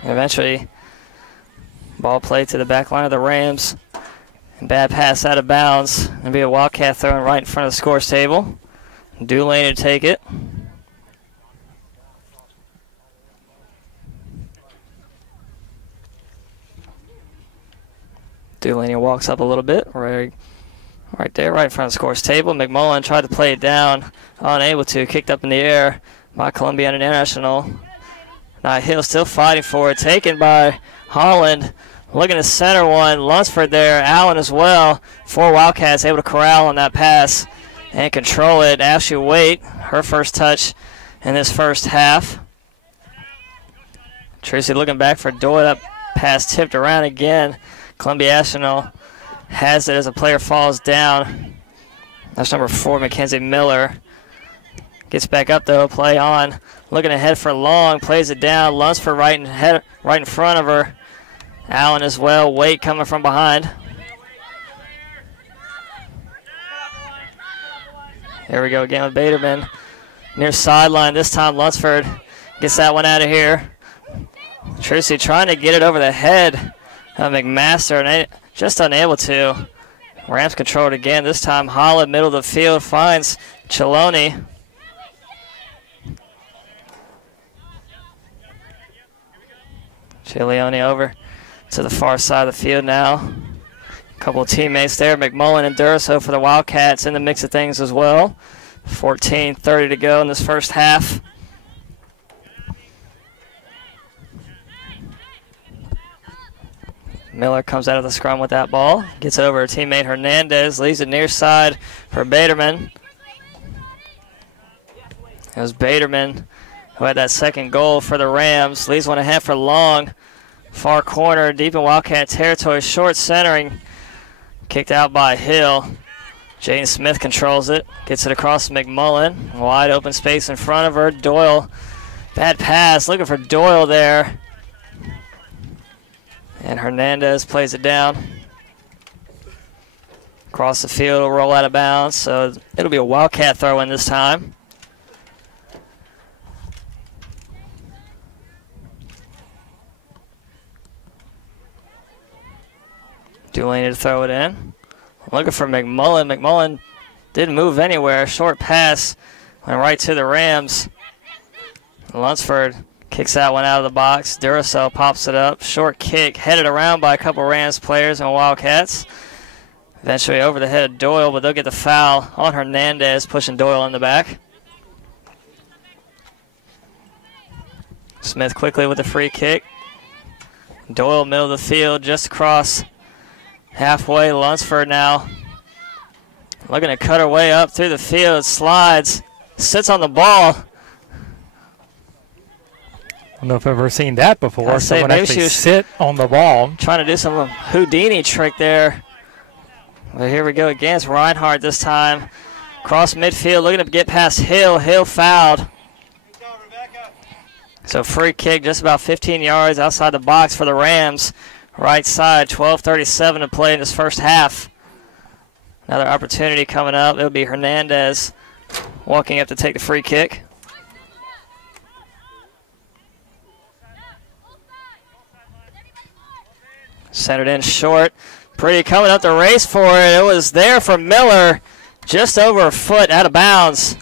Eventually, ball played to the back line of the Rams. And bad pass out of bounds. It'll be a Wildcat throwing right in front of the scores table. Delaney to take it. Delaney walks up a little bit, right there, right in front of the scores table. McMullen tried to play it down, unable to. Kicked up in the air by Columbia International. Now Hill still fighting for it, taken by Holland. Looking to center one. Lunsford there, Allen as well. 4 Wildcats able to corral on that pass and control it. Ashley Waite, her first touch in this first half. Tracy looking back for Doyle. That pass tipped around again. Columbia National has it as a player falls down. That's number 4, Mackenzie Miller. Gets back up though, play on. Looking ahead for Long, plays it down. Lunsford right in front of her. Allen as well. Waite coming from behind. Here we go again with Baderman. Near sideline. This time Lunsford gets that one out of here. Tracy trying to get it over the head of McMaster and just unable to. Rams control it again. This time Holland, middle of the field, finds Cheloni. Chilioni over to the far side of the field now. A couple of teammates there. McMullen and Durso for the Wildcats in the mix of things as well. 14:30 to go in this first half. Miller comes out of the scrum with that ball. Gets it over her teammate Hernandez. Leaves it near side for Baderman. It was Baderman who had that second goal for the Rams. Leaves one ahead for Long. Far corner, deep in Wildcat territory. Short centering. Kicked out by Hill. Jaden Smith controls it. Gets it across to McMullen. Wide open space in front of her. Doyle. Bad pass. Looking for Doyle there. And Hernandez plays it down. Across the field, will roll out of bounds. So it'll be a Wildcat throw in this time. Delaney to throw it in. Looking for McMullen. McMullen didn't move anywhere. Short pass went right to the Rams. Lunsford kicks that one out of the box. Duracell pops it up. Short kick headed around by a couple Rams players and Wildcats. Eventually over the head of Doyle, but they'll get the foul on Hernandez, pushing Doyle in the back. Smith quickly with the free kick. Doyle middle of the field, just across halfway. Lunsford now looking to cut her way up through the field. Slides, sits on the ball. I don't know if I've ever seen that before. Someone maybe actually she was sit on the ball. Trying to do some Houdini trick there. But here we go again. It's Reinhardt this time. Cross midfield, looking to get past Hill. Hill fouled. So free kick just about 15 yards outside the box for the Rams. Right side, 12:37 to play in this first half. Another opportunity coming up. It'll be Hernandez walking up to take the free kick. Centered in short. Pretty coming up the race for it. It was there for Miller. Just over a foot out of bounds.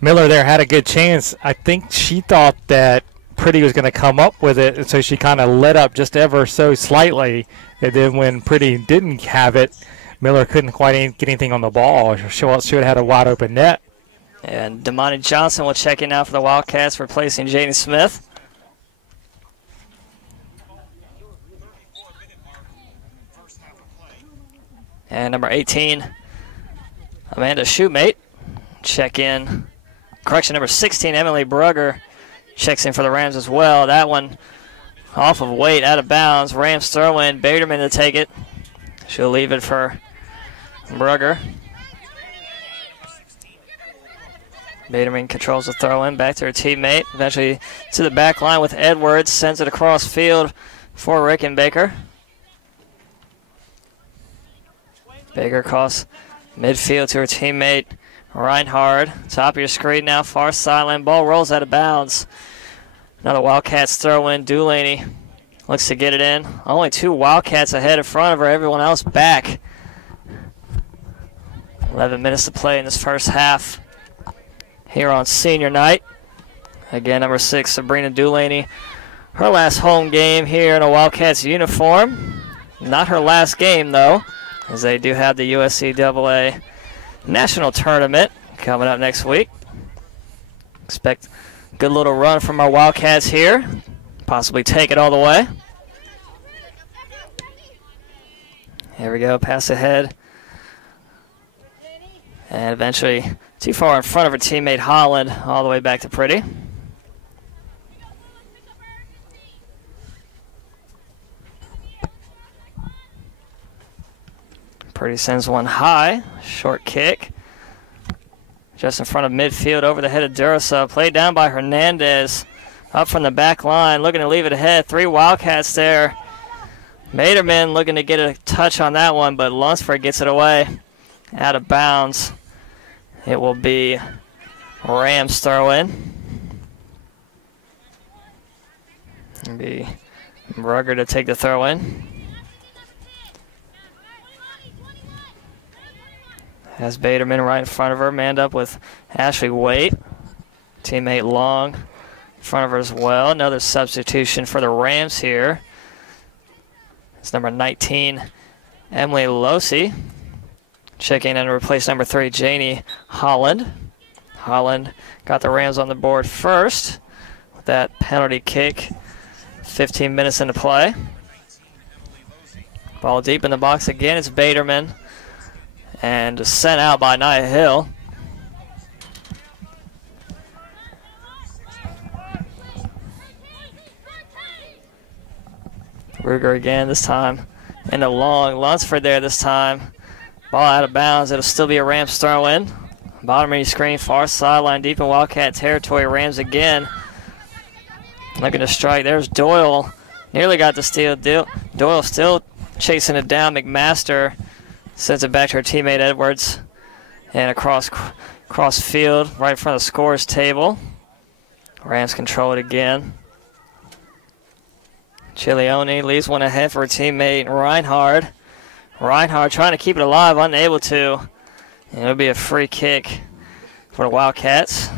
Miller there had a good chance. I think she thought that Pretty was going to come up with it, and so she kind of let up just ever so slightly. And then when Pretty didn't have it, Miller couldn't quite get anything on the ball. She would have had a wide open net. And Damani Johnson will check in now for the Wildcats, replacing Jaden Smith. And number 18, Amanda Shoemate, check in. Correction, number 16, Emily Brugger, checks in for the Rams as well. That one off of weight, out of bounds. Rams throw in, Baderman to take it. She'll leave it for Brugger. Baderman controls the throw in, back to her teammate. Eventually to the back line with Edwards, sends it across field for Rickenbaker. Baker across midfield to her teammate Reinhard. Top of your screen now, far sideline. Ball rolls out of bounds. Another Wildcats throw in. Delaney looks to get it in. Only 2 Wildcats ahead in front of her. Everyone else back. 11 minutes to play in this first half here on senior night. Again, number 6, Sabrina Dulaney. Her last home game here in a Wildcats uniform. Not her last game, though, as they do have the USCAA National Tournament coming up next week. Expect a good little run from our Wildcats here. Possibly take it all the way. Here we go, pass ahead. And eventually too far in front of her teammate Holland, all the way back to Pretty. Pretty sends one high, short kick. Just in front of midfield, over the head of Dursa. Played down by Hernandez. Up from the back line, looking to leave it ahead. 3 Wildcats there. Materman looking to get a touch on that one, but Lunsford gets it away. Out of bounds. It will be Rams throw-in. It'll be Brugger to take the throw-in. Has Baderman right in front of her, manned up with Ashley Waite. Teammate Long in front of her as well. Another substitution for the Rams here. It's number 19, Emily Losi. Checking in to replace number 3, Janie Holland. Holland got the Rams on the board first with that penalty kick. 15 minutes into play. Ball deep in the box again. It's Baderman. And sent out by Nia Hill. Ruger again, this time in the long. Lunsford there this time. Ball out of bounds. It'll still be a Rams throw in. Bottom of your screen, far sideline, deep in Wildcat territory. Rams again. Looking to strike. There's Doyle. Nearly got the steal. Doyle still chasing it down. McMaster sends it back to her teammate Edwards. And across field, right in front of the scores table. Rams control it again. Chilioni leaves one ahead for her teammate Reinhard. Reinhard trying to keep it alive, unable to. And it'll be a free kick for the Wildcats.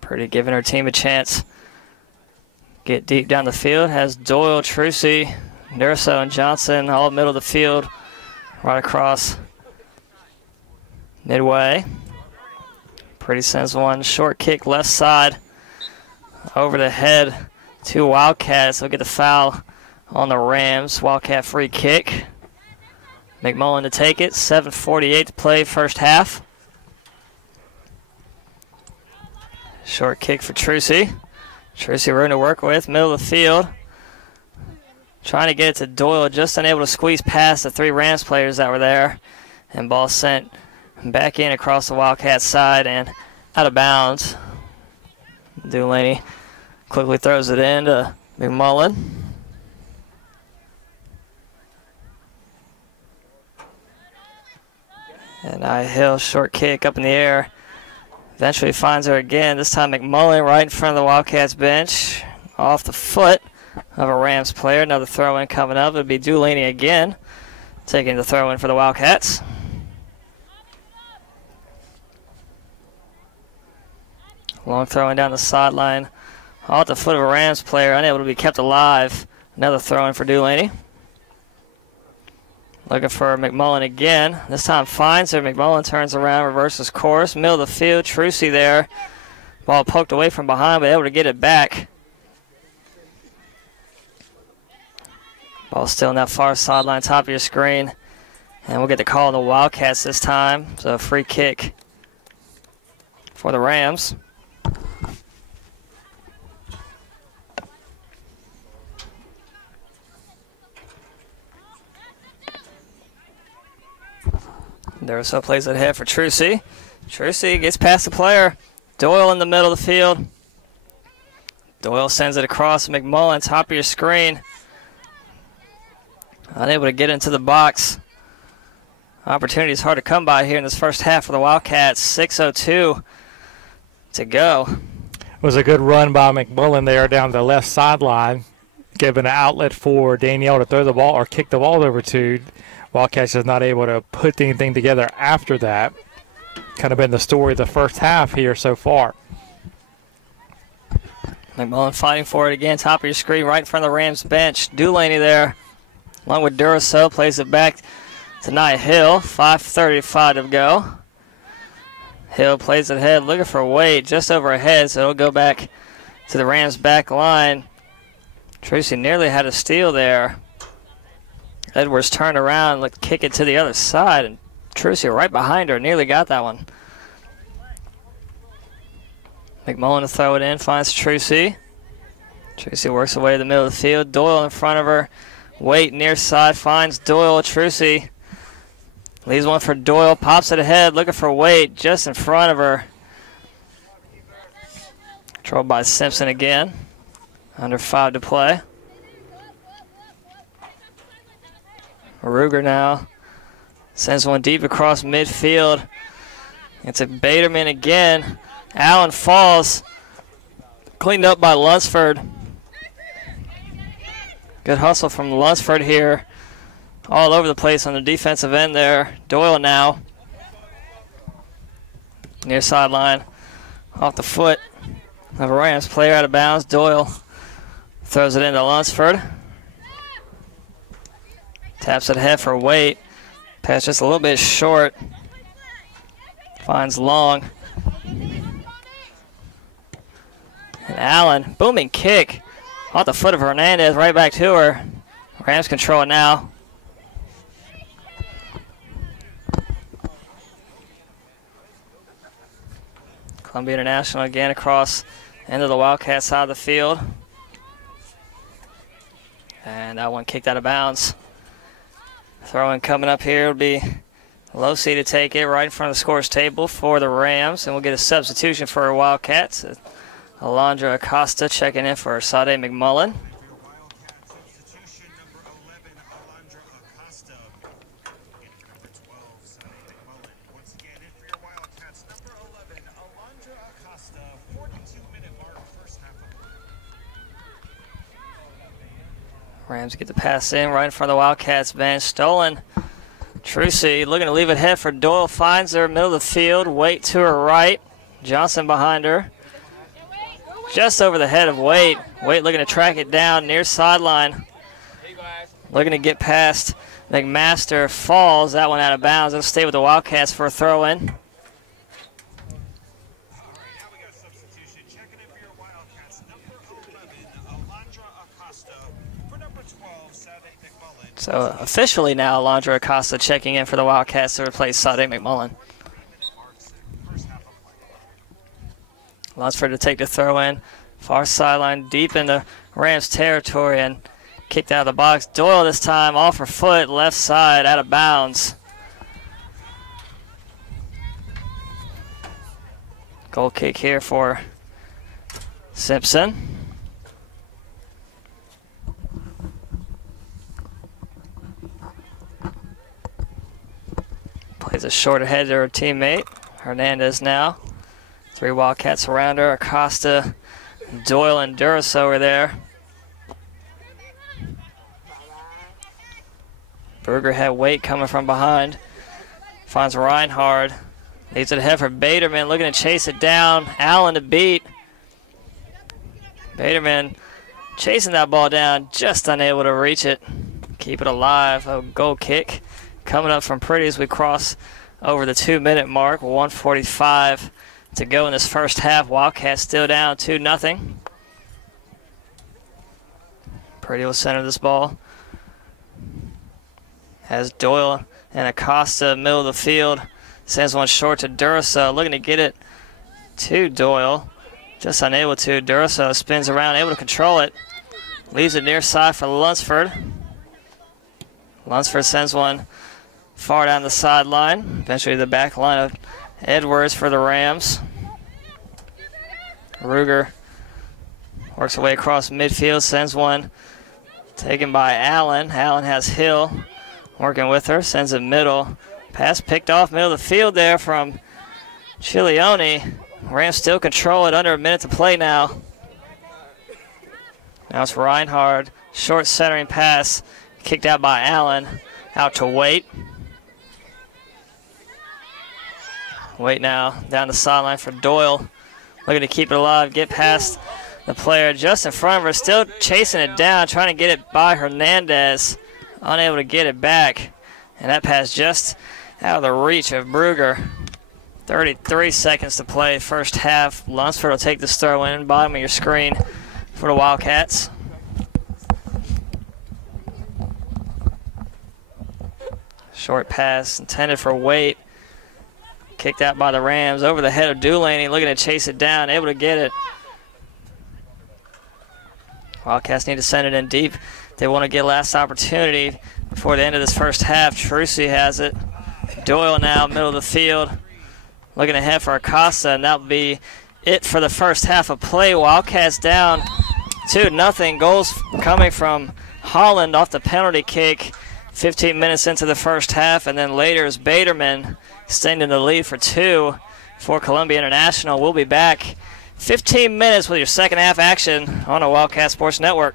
Pretty giving her team a chance. Get deep down the field. Has Doyle, Trucy, Nurso, and Johnson all middle of the field. Right across midway. Pretty sends one short kick left side. Over the head. 2 Wildcats. They'll get the foul on the Rams. Wildcat free kick. McMullen to take it. 7:48 to play first half. Short kick for Trucy. Trucy room to work with, middle of the field. Trying to get it to Doyle, just unable to squeeze past the 3 Rams players that were there. And ball sent back in across the Wildcat side and out of bounds. Dulaney quickly throws it in to McMullen. And Nia Hill, short kick up in the air. Eventually finds her again. This time McMullen right in front of the Wildcats bench. Off the foot of a Rams player. Another throw-in coming up. It'll be Dulaney again taking the throw-in for the Wildcats. Long throw-in down the sideline. Off the foot of a Rams player. Unable to be kept alive. Another throw-in for Dulaney. Looking for McMullen again. This time finds her. McMullen turns around, reverses course. Middle of the field. Trucy there. Ball poked away from behind, but able to get it back. Ball still on that far sideline, top of your screen. And we'll get the call on the Wildcats this time. So a free kick for the Rams. Durso plays it ahead for Trucy. Trucy gets past the player. Doyle in the middle of the field. Doyle sends it across McMullen, top of your screen. Unable to get into the box. Opportunity is hard to come by here in this first half for the Wildcats. 6:02 to go. It was a good run by McMullen there down the left sideline, giving an outlet for Danielle to throw the ball or kick the ball over to. Wildcats is not able to put anything together after that. Kind of been the story of the first half here so far. McMullen fighting for it again, top of your screen, right in front of the Rams bench. Dulaney there, along with Duraso, plays it back to Nia Hill. 5:35 to go. Hill plays it ahead, looking for Wade, just over ahead, so it'll go back to the Rams back line. Tracy nearly had a steal there. Edwards turned around, kick it to the other side, and Tracy right behind her, nearly got that one. McMullen to throw it in, finds Tracy. Tracy works away to the middle of the field. Doyle in front of her. Wait, near side, finds Doyle. Tracy leaves one for Doyle, pops it ahead, looking for Wade just in front of her. Controlled by Simpson again. Under 5 to play. Ruger now sends one deep across midfield. It's a Baderman again. Allen falls. Cleaned up by Lunsford. Good hustle from Lunsford here. All over the place on the defensive end there. Doyle now. Near sideline. Off the foot of a Rams player, out of bounds. Doyle throws it into Lunsford. Taps it ahead for Waite. Pass just a little bit short. Finds Long. And Allen, booming kick off the foot of Hernandez, right back to her. Rams control it now. Columbia International again across into the Wildcat side of the field. And that one kicked out of bounds. Throw-in coming up here will be Losey to take it right in front of the scores table for the Rams. And we'll get a substitution for our Wildcats. Alondra Acosta checking in for Sade McMullen. Rams get the pass in right in front of the Wildcats bench. Stolen. Trucy looking to leave it ahead for Doyle. Finds her middle of the field. Waite to her right. Johnson behind her. Just over the head of Waite. Waite looking to track it down near sideline. Looking to get past McMaster. Falls. That one out of bounds. It'll stay with the Wildcats for a throw-in. So officially now, Alondra Acosta checking in for the Wildcats to replace Sade McMullen. Lunsford to take the throw in. Far sideline, deep into Rams territory and kicked out of the box. Doyle this time off her foot, left side, out of bounds. Goal kick here for Simpson. Plays a short ahead to her teammate. Hernandez now. 3 Wildcats around her. Acosta, Doyle, and Duraso are there. Berger had Waite coming from behind. Finds Reinhard. Leaves it ahead for Baderman, looking to chase it down. Allen to beat. Baderman chasing that ball down, just unable to reach it. Keep it alive. A goal kick coming up from Pretty as we cross over the 2-minute mark. 1:45 to go in this first half. Wildcats still down 2-0. Pretty will center this ball. Has Doyle and Acosta middle of the field. Sends one short to Duraso, looking to get it to Doyle. Just unable to. Duraso spins around, able to control it. Leaves it near side for Lunsford. Lunsford sends one far down the sideline. Eventually the back line of Edwards for the Rams. Ruger works away across midfield, sends one taken by Allen. Allen has Hill working with her, sends it middle. Pass picked off middle of the field there from Chilioni. Rams still control it, under a minute to play now. Now it's Reinhard, short centering pass, kicked out by Allen, out to Waite. Waite now down the sideline for Doyle, looking to keep it alive, get past the player just in front of her, still chasing it down, trying to get it by Hernandez, unable to get it back. And that pass just out of the reach of Brugger. 33 seconds to play, first half. Lunsford will take this throw in, bottom of your screen for the Wildcats. Short pass intended for Waite. Kicked out by the Rams over the head of Dulaney, looking to chase it down, able to get it. Wildcats need to send it in deep. They want to get last opportunity before the end of this first half. Trucy has it. Doyle now, middle of the field. Looking ahead for Acosta, and that'll be it for the first half of play. Wildcats down 2-0. Goals coming from Holland off the penalty kick 15 minutes into the first half, and then later is Baderman extending the lead for 2 for Columbia International. We'll be back 15 minutes with your second half action on the Wildcat Sports Network.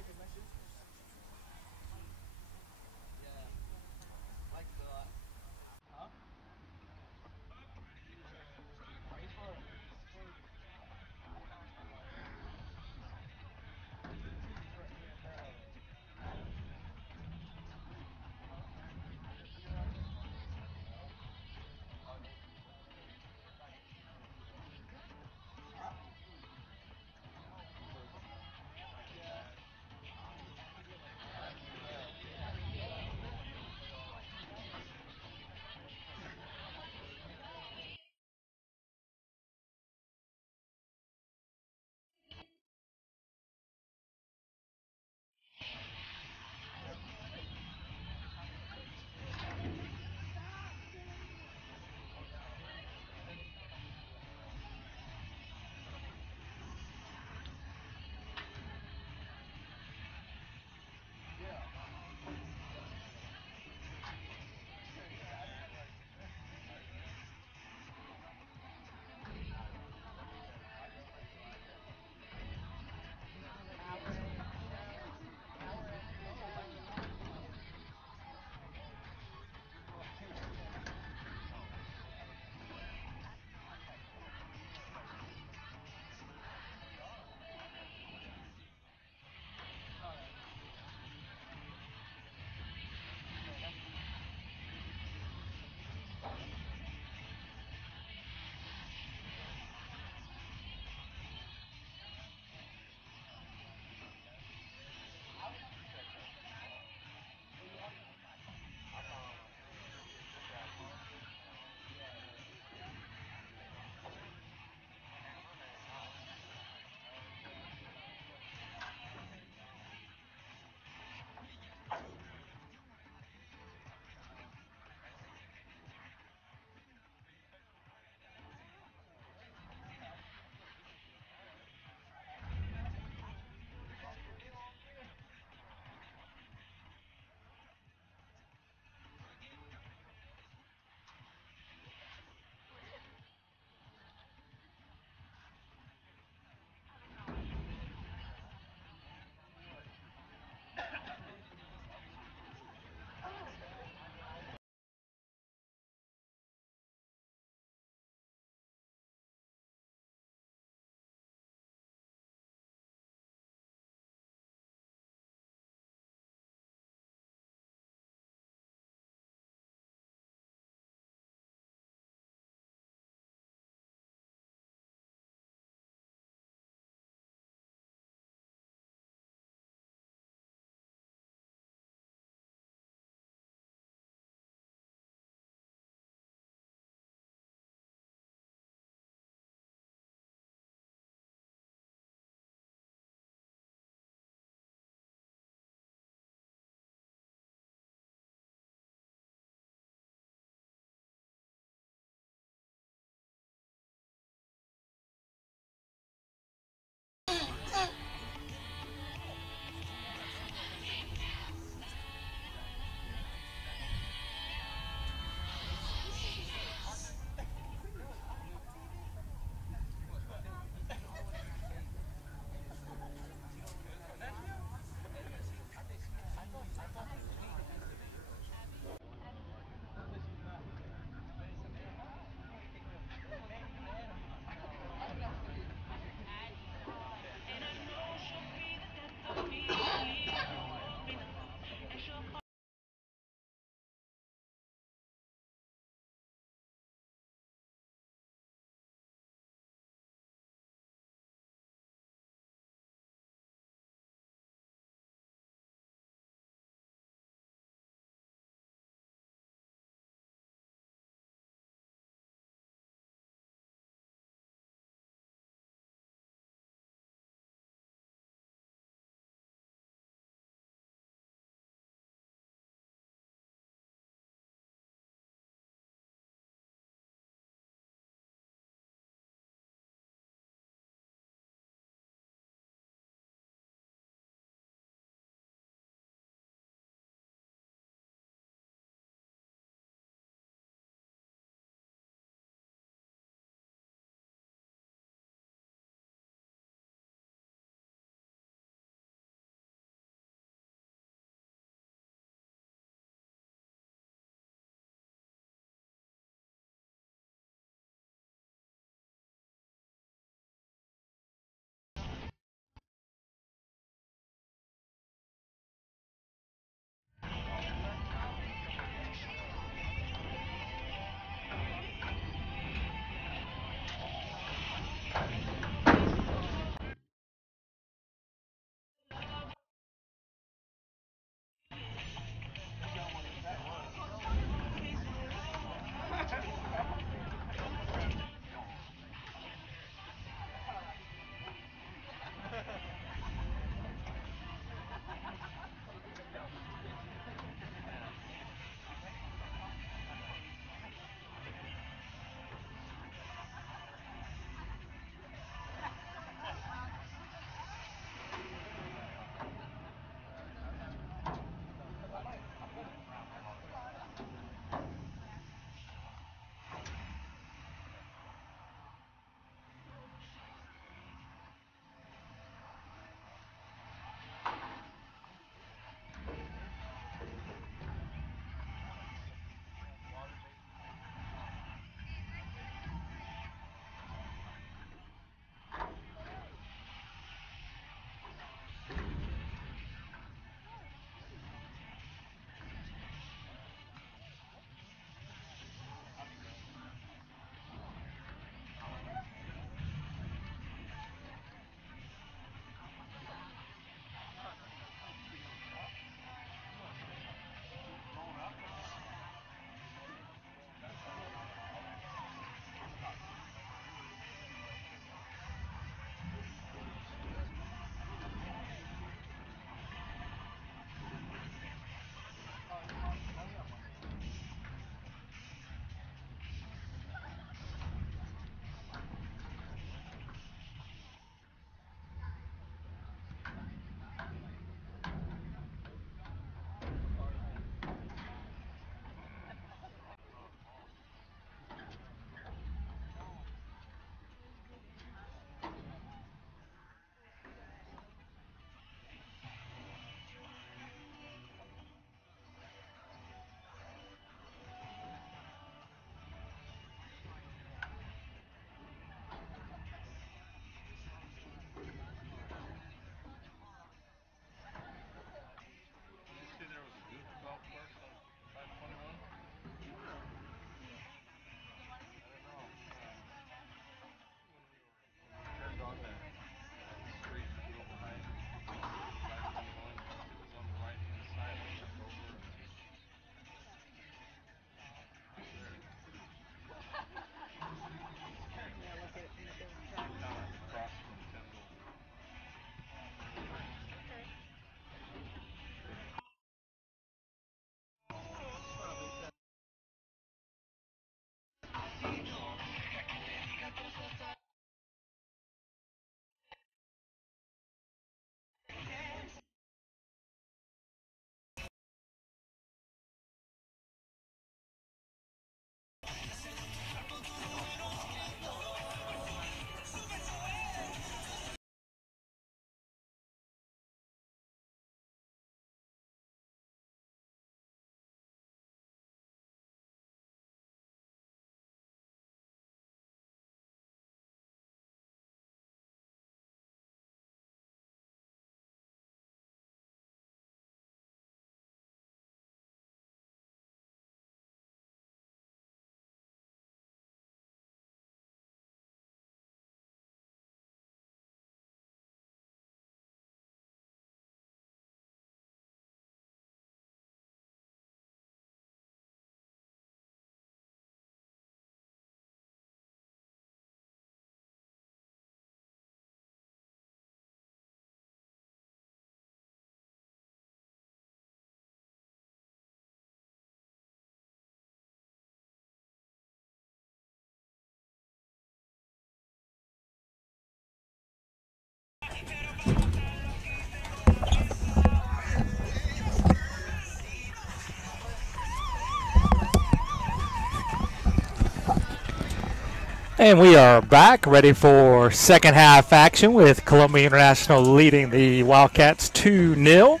And we are back, ready for second half action with Columbia International leading the Wildcats 2-0.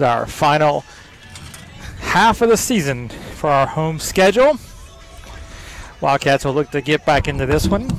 Our final half of the season for our home schedule. Wildcats will look to get back into this one.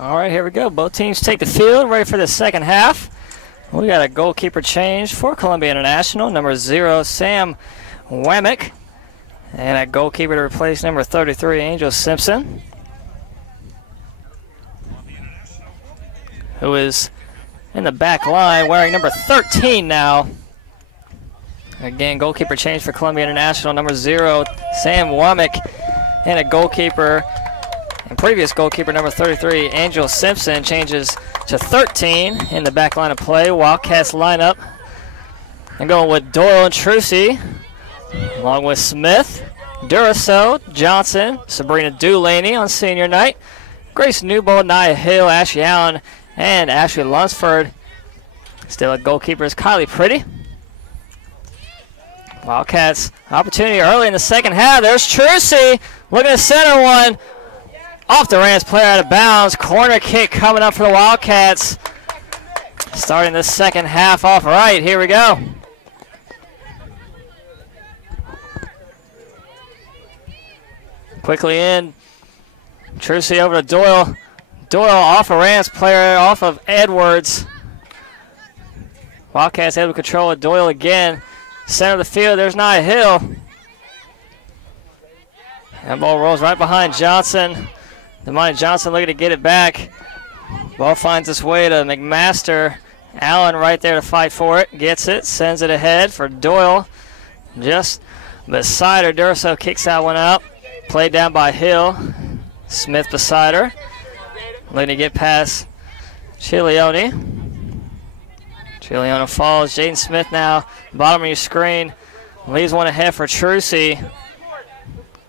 All right, here we go. Both teams take the field, ready for the second half. We got a goalkeeper change for Columbia International, number 0, Sam Wsoc, and a goalkeeper to replace number 33, Angel Simpson, who is in the back line wearing number 13 now. Again, goalkeeper change for Columbia International, number 0, Sam Wsoc, and a goalkeeper. And previous goalkeeper number 33, Angel Simpson, changes to 13 in the back line of play. Wildcats lineup. And going with Doyle and Trucy, along with Smith, Wsoc, Johnson, Sabrina Dulaney on senior night, Grace Newbold, Nia Hill, Ashley Allen, and Ashley Lunsford. Still at goalkeeper is Kylie Pretty. Wildcats opportunity early in the second half. There's Trucy looking to center one. Off the Rams, player out of bounds. Corner kick coming up for the Wildcats. Starting the second half off right. Here we go. Quickly in. Trucy over to Doyle. Doyle off of Rams, player off of Edwards. Wildcats able to control it. Doyle again. Center of the field. There's Nia Hill. That ball rolls right behind Johnson. Damani Johnson looking to get it back. Ball finds its way to McMaster. Allen right there to fight for it. Gets it. Sends it ahead for Doyle. Just beside her. Durso kicks that one out. Played down by Hill. Smith beside her. Looking to get past Chilione. Chilione falls. Jaden Smith now. Bottom of your screen. Leaves one ahead for Trucy.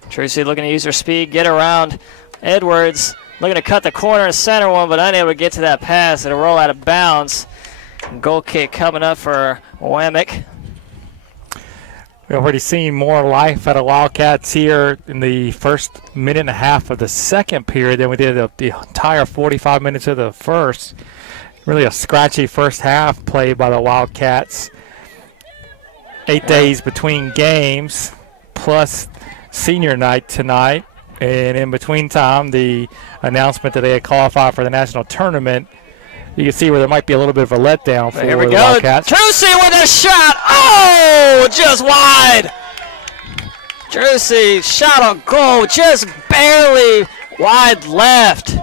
Trucy looking to use her speed. Get around Edwards, looking to cut the corner and center one, but unable to get to that pass. It'll roll out of bounds. Goal kick coming up for Wsoc. We've already seen more life out of Wildcats here in the first minute and a half of the second period than we did the entire 45 minutes of the first. Really a scratchy first half played by the Wildcats. 8 days between games, plus senior night tonight. And in between time, the announcement that they had qualified for the national tournament, you can see where there might be a little bit of a letdown for the Wildcats. Trucy with a shot. Oh, just wide. Trucy shot on goal, just barely wide left.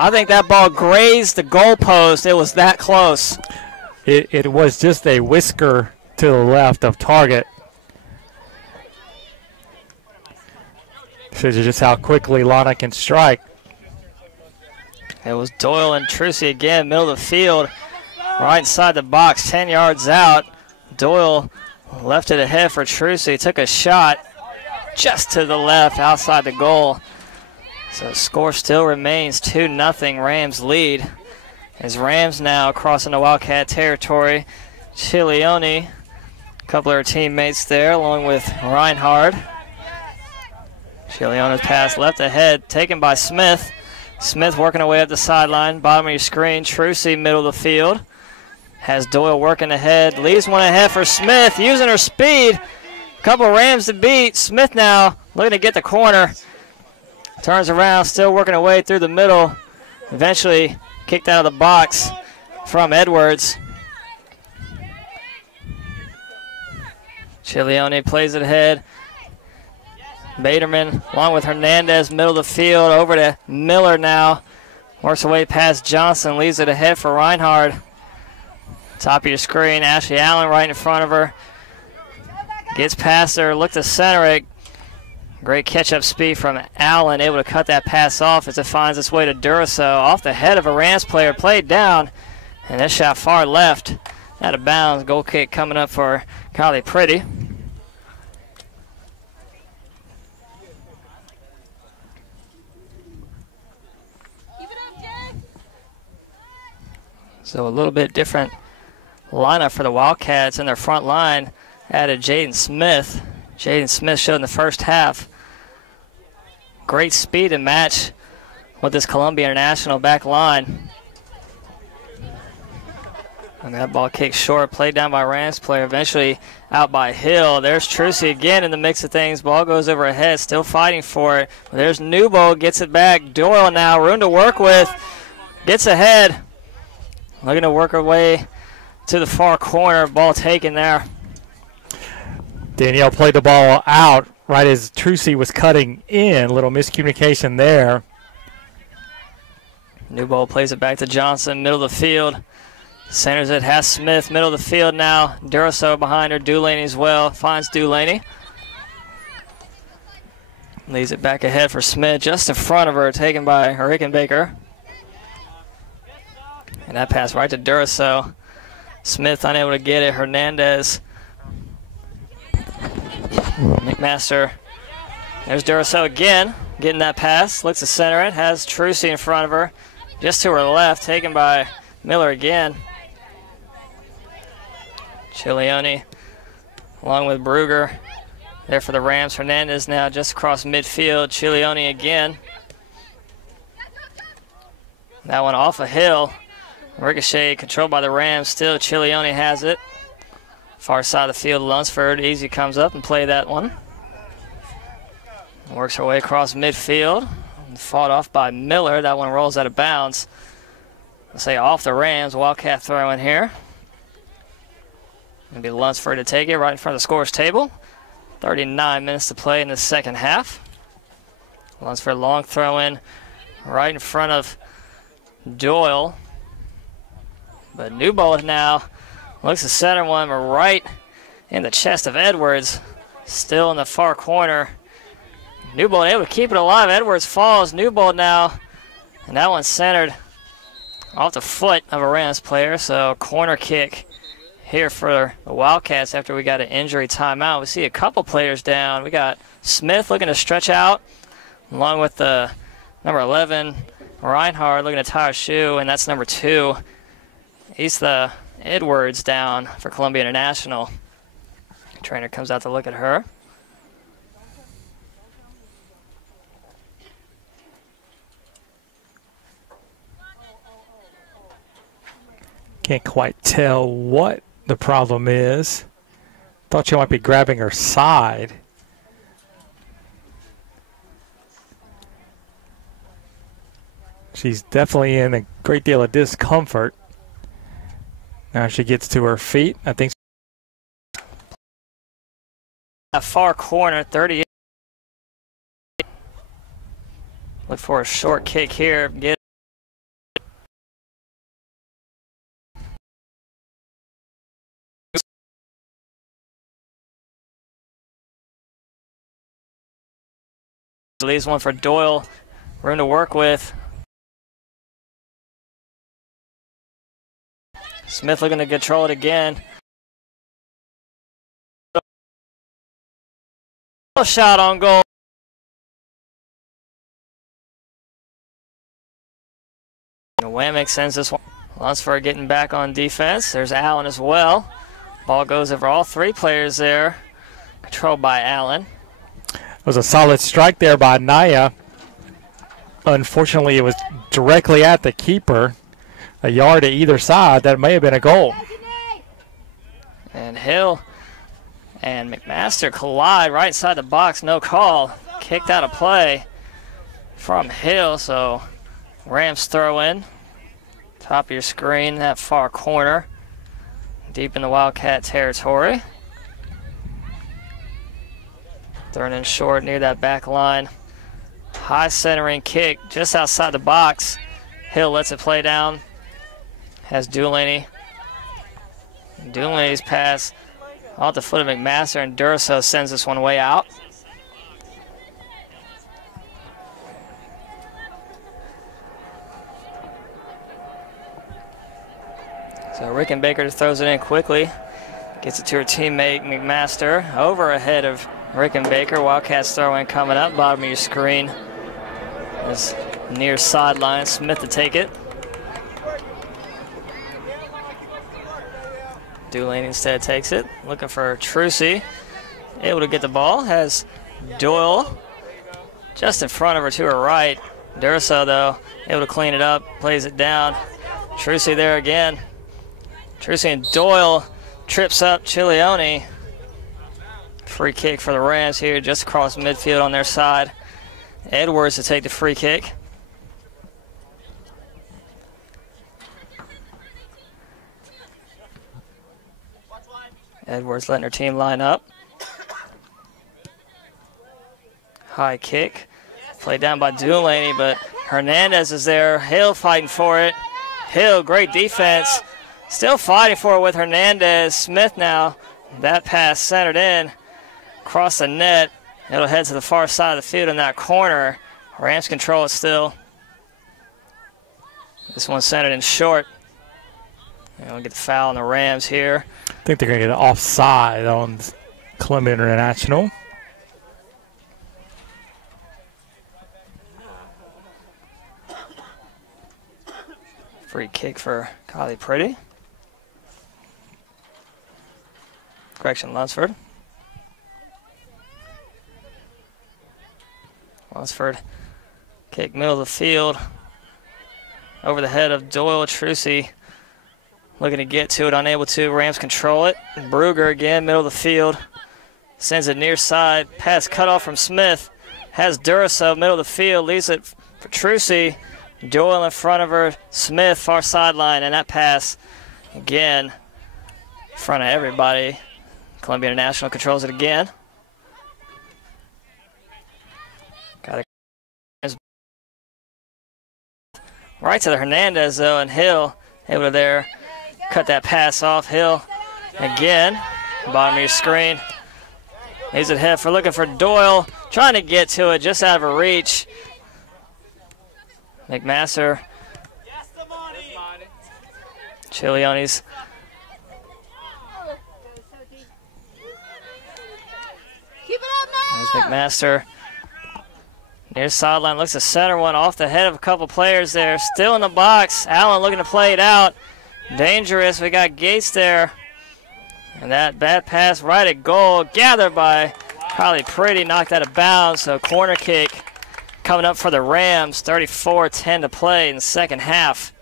I think that ball grazed the goalpost. It was that close. It was just a whisker to the left of target. Shows you just how quickly Lana can strike. It was Doyle and Trucy again, middle of the field, right inside the box, 10 yards out. Doyle left it ahead for Trucy, took a shot just to the left outside the goal. So the score still remains 2-0 Rams lead. As Rams now crossing the Wildcat territory. Chilione, a couple of her teammates there, along with Reinhard. Chilione's pass left ahead, taken by Smith. Smith working away up the sideline. Bottom of your screen. Trucy, middle of the field. Has Doyle working ahead. Leaves one ahead for Smith. Using her speed. Couple Rams to beat. Smith now looking to get the corner. Turns around. Still working away through the middle. Eventually kicked out of the box from Edwards. Chilione plays it ahead. Baderman along with Hernandez, middle of the field, over to Miller now. Works away past Johnson, leaves it ahead for Reinhard. Top of your screen, Ashley Allen right in front of her. Gets past her, look to center it. Great catch-up speed from Allen, able to cut that pass off as it finds its way to Duraso. Off the head of a Rams player, played down, and this shot far left. Out of bounds, goal kick coming up for Kylie Pretty. So a little bit different lineup for the Wildcats in their front line. Added Jaden Smith. Jaden Smith showed in the first half great speed to match with this Columbia International back line. And that ball kicked short, played down by Rams player, eventually out by Hill. There's Trucy again in the mix of things. Ball goes over ahead, still fighting for it. There's Newbold, gets it back. Doyle now, room to work with. Gets ahead. Looking to work her way to the far corner. Ball taken there. Danielle played the ball out right as Trucy was cutting in. Little miscommunication there. Newbold plays it back to Johnson, middle of the field. Centers it, has Smith, middle of the field now. Duraso behind her, Dulaney as well. Finds Dulaney. Leaves it back ahead for Smith, just in front of her, taken by Rickenbaker. And that pass right to Duraso. Smith unable to get it. Hernandez. McMaster. There's Duraso again, getting that pass. Looks to center it. Has Trucy in front of her. Just to her left, taken by Miller again. Chilione along with Bruger. There for the Rams. Hernandez now just across midfield. Chilione again. That one off a hill. Ricochet controlled by the Rams. Still Chilione has it. Far side of the field, Lunsford easy comes up and play that one. Works her way across midfield. Fought off by Miller. That one rolls out of bounds. Let's say off the Rams. Wildcat throw in here. Going to be Lunsford to take it right in front of the scores table. 39 minutes to play in the second half. Lunsford long throw in right in front of Doyle. But Newbold now looks to center one right in the chest of Edwards. Still in the far corner. Newbold able to keep it alive. Edwards falls. Newbold now. And that one's centered off the foot of a Rams player. So corner kick here for the Wildcats after we got an injury timeout. We see a couple players down. We got Smith looking to stretch out along with the number 11, Reinhard, looking to tie a shoe, and that's number 2. He's the Edwards down for Columbia International. Trainer comes out to look at her. Can't quite tell what the problem is. Thought she might be grabbing her side. She's definitely in a great deal of discomfort. Now she gets to her feet. I think that far corner, 38. Look for a short kick here. Get leaves one for Doyle. Room to work with. Smith looking to control it again. Shot on goal. Wamick sends this one. Lunsford getting back on defense. There's Allen as well. Ball goes over all 3 players there. Controlled by Allen. It was a solid strike there by Naya. Unfortunately, it was directly at the keeper, a yard to either side. That may have been a goal. And Hill and McMaster collide right inside the box. No call. Kicked out of play from Hill. So Rams throw in. Top of your screen, that far corner. Deep in the Wildcat territory. Thrown in short near that back line. High centering kick just outside the box. Hill lets it play down. Has Dulaney. Dulaney's pass off the foot of McMaster, and Durso sends this one way out. So Rickenbacker throws it in quickly. Gets it to her teammate McMaster. Over ahead of Rickenbacker. Wildcats throw in coming up. Bottom of your screen. Is near sideline. Smith to take it. Dulaney instead takes it. Looking for Trucy. Able to get the ball. Has Doyle just in front of her to her right. Durso, though, able to clean it up. Plays it down. Trucy there again. Trucy and Doyle trips up Chilioni. Free kick for the Rams here just across midfield on their side. Edwards to take the free kick. Edwards letting her team line up. High kick. Played down by Dulaney, but Hernandez is there. Hill fighting for it. Hill, great defense. Still fighting for it with Hernandez. Smith now. That pass centered in. Across the net. It'll head to the far side of the field in that corner. Rams control it still. This one's centered in short. And we'll get the foul on the Rams here. I think they're going to get an offside on Columbia International. Free kick for Kylie Pretty. Correction, Lunsford. Lunsford kick middle of the field. Over the head of Doyle. Trucy looking to get to it, unable to. Rams control it. Bruger again, middle of the field. Sends it near side. Pass cut off from Smith. Has Durso, middle of the field. Leaves it for Trucy. Doyle in front of her. Smith, far sideline. And that pass, again, in front of everybody. Columbia International controls it again. Got it. Right to the Hernandez, though, and Hill able to there cut that pass off. Hill again, bottom of your screen. Leaves it head for looking for Doyle, trying to get to it, just out of her reach. McMaster. Chilioni's. There's McMaster. Near sideline, looks to center one off the head of a couple players there. Still in the box. Allen looking to play it out. Dangerous. We got Gates there. And that bad pass right at goal. Gathered by Kylie Pretty. Knocked out of bounds. So corner kick coming up for the Rams. 34-10 to play in the second half.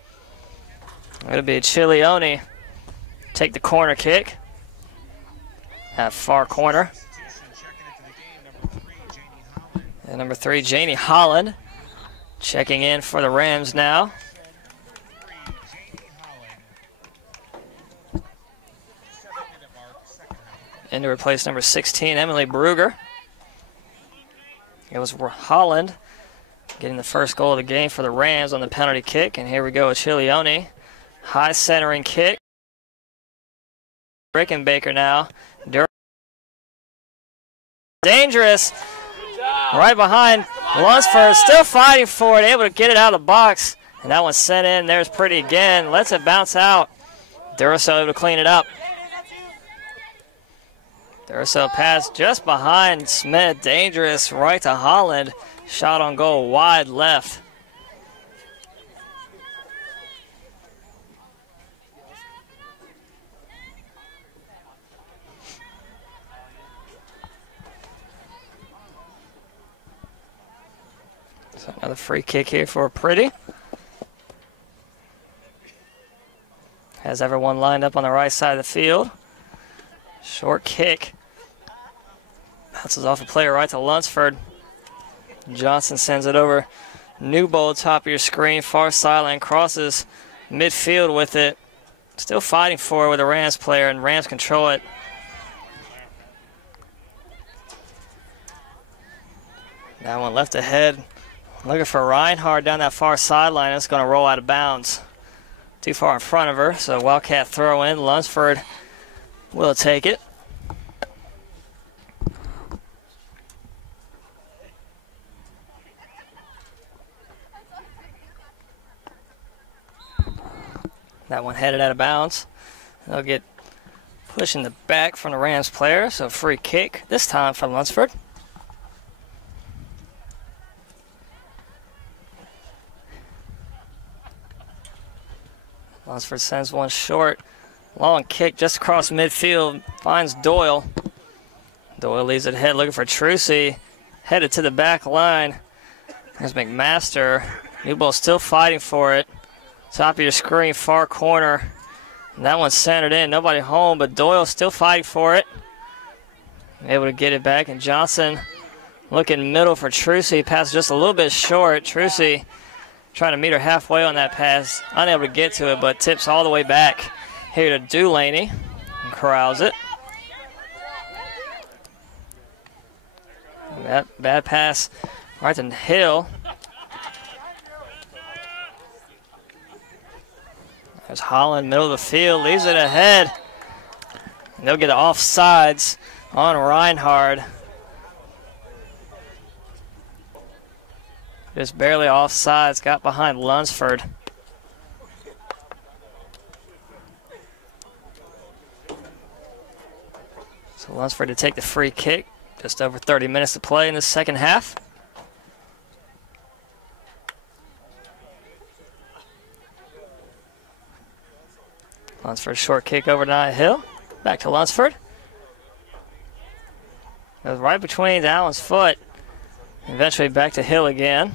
It'll be Chilioni take the corner kick. That far corner. And number 3, Janie Holland, checking in for the Rams now. And to replace number 16, Emily Bruger. It was Holland getting the first goal of the game for the Rams on the penalty kick. And here we go with Chilioni. High centering kick. Rickenbacker now. Dangerous. Right behind Lunsford, still fighting for it, able to get it out of the box. And that one's sent in. There's Pretty again. Lets it bounce out. Durso able to clean it up. Durso pass just behind Smith. Dangerous right to Holland. Shot on goal wide left. So another free kick here for Pretty. Has everyone lined up on the right side of the field. Short kick. Bounces off a player right to Lunsford. Johnson sends it over. Newbold, top of your screen, far sideline, crosses midfield with it. Still fighting for it with a Rams player, and Rams control it. That one left ahead. Looking for Reinhardt down that far sideline. It's going to roll out of bounds. Too far in front of her, so Wildcat throw in. Lunsford will take it. That one headed out of bounds. They'll get pushed in the back from the Rams player, so free kick, this time from Lunsford. Lunsford sends one short. Long kick just across midfield, finds Doyle. Doyle leaves it ahead looking for Trucy. Headed to the back line. There's McMaster. Newbold still fighting for it. Top of your screen, far corner. And that one's centered in. Nobody home, but Doyle still fighting for it. Able to get it back, and Johnson looking middle for Trucy. Pass just a little bit short. Trucy trying to meet her halfway on that pass. Unable to get to it, but tips all the way back here to Dulaney. And corrals it. And that bad pass right to Hill. There's Holland, middle of the field, leaves it ahead. And they'll get it offsides on Reinhardt. Just barely offsides, got behind Lunsford. So Lunsford to take the free kick. Just over 30 minutes to play in the second half. Lunsford short kick over to Hill. Back to Lunsford. It was right between Allen's foot. Eventually back to Hill again.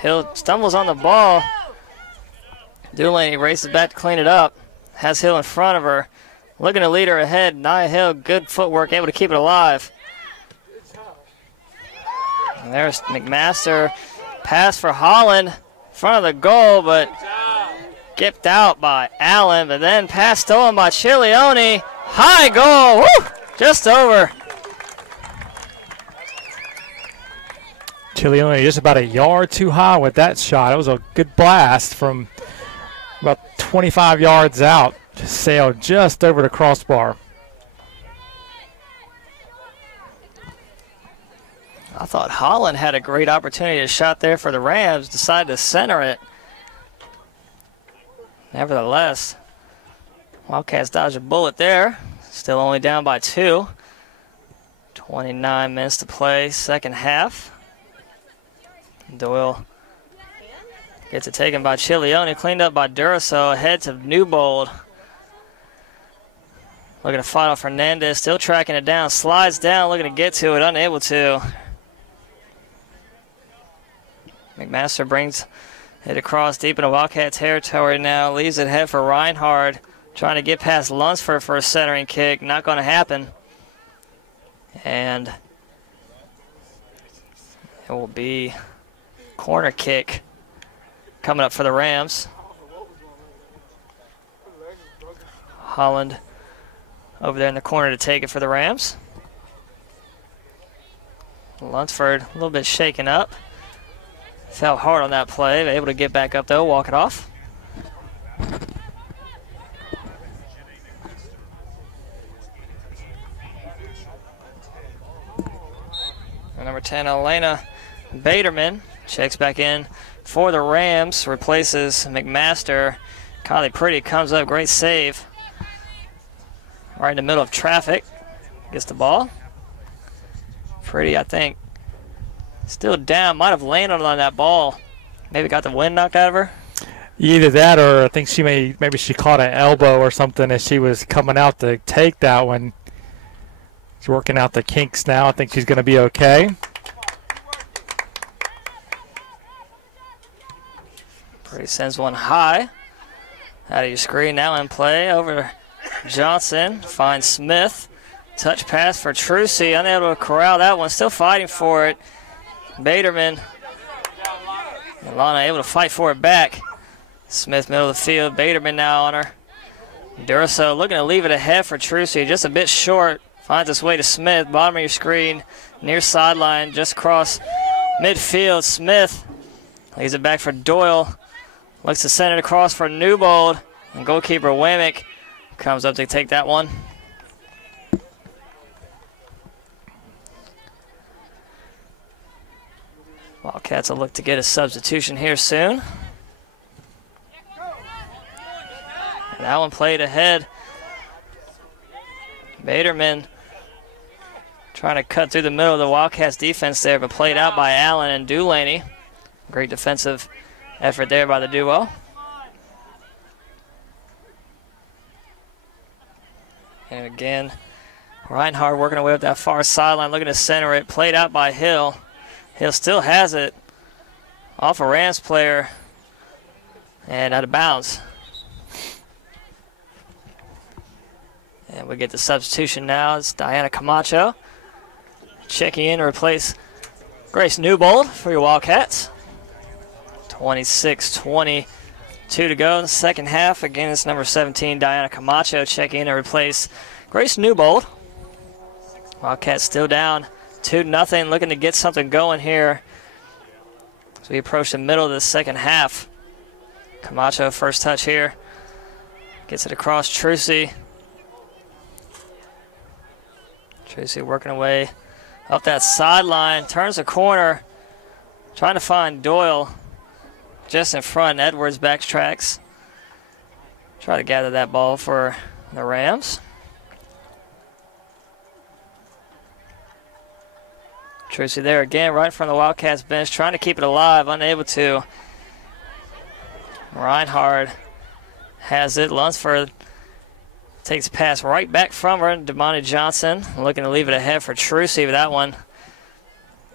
Hill stumbles on the ball. Dulaney races back to clean it up. Has Hill in front of her. Looking to lead her ahead. Nia Hill, good footwork, able to keep it alive. And there's McMaster. Pass for Holland. In front of the goal, but skipped out by Allen, but then pass stolen by Chilioni. High goal, woo! Just over. Chilioni just about a yard too high with that shot. It was a good blast from about 25 yards out. Just sailed just over the crossbar. I thought Holland had a great opportunity to shot there for the Rams, decided to center it. Nevertheless, Wildcats dodged a bullet there. Still only down by 2. 29 minutes to play, second half. Doyle gets it taken by Chilioni, cleaned up by Duraso, ahead to Newbold. Looking to fight off Fernandez, still tracking it down, slides down, looking to get to it, unable to. McMaster brings it across deep into Wildcat territory now, leaves it ahead for Reinhardt, trying to get past Lunsford for a centering kick, not going to happen. And it will be corner kick coming up for the Rams. Holland over there in the corner to take it for the Rams. Lunsford a little bit shaken up. Fell hard on that play, able to get back up though, walk it off. And number 10, Elena Baderman checks back in for the Rams, replaces McMaster. Kylie Pretty comes up, great save. Right in the middle of traffic, gets the ball. Pretty, I think, still down, might have landed on that ball. Maybe got the wind knocked out of her. Either that, or I think maybe she caught an elbow or something as she was coming out to take that one. She's working out the kinks now. I think she's going to be okay. Pretty sends one high. Out of your screen, now in play over Johnson. Finds Smith. Touch pass for Trucy. Unable to corral that one. Still fighting for it. Baderman. And Lana able to fight for it back. Smith middle of the field. Baderman now on her. Durso looking to leave it ahead for Trucy. Just a bit short. Finds its way to Smith. Bottom of your screen. Near sideline. Just across midfield. Smith leaves it back for Doyle. Looks to send it across for Newbold. And goalkeeper Wamick comes up to take that one. Wildcats will look to get a substitution here soon. And that one played ahead. Baderman trying to cut through the middle of the Wildcats defense there, but played out by Allen and Dulaney. Great defensive effort there by the duo. And again, Reinhardt working away up that far sideline, looking to center it. Played out by Hill. Hill still has it off a Rams player and out of bounds. And we get the substitution now. It's Diana Camacho checking in to replace Grace Newbold for your Wildcats. 26-22 to go in the second half. Again, it's number 17, Diana Camacho, checking in to replace Grace Newbold. Wildcats still down 2-0, looking to get something going here as we approach the middle of the second half. Camacho, first touch here. Gets it across Trucy. Trucy working away up that sideline. Turns the corner. Trying to find Doyle. Just in front, Edwards backtracks. Try to gather that ball for the Rams. Trucy there again, right in front of the Wildcats bench, trying to keep it alive, unable to. Reinhardt has it. Lunsford takes a pass right back from her. Damani Johnson looking to leave it ahead for Trucy, but that one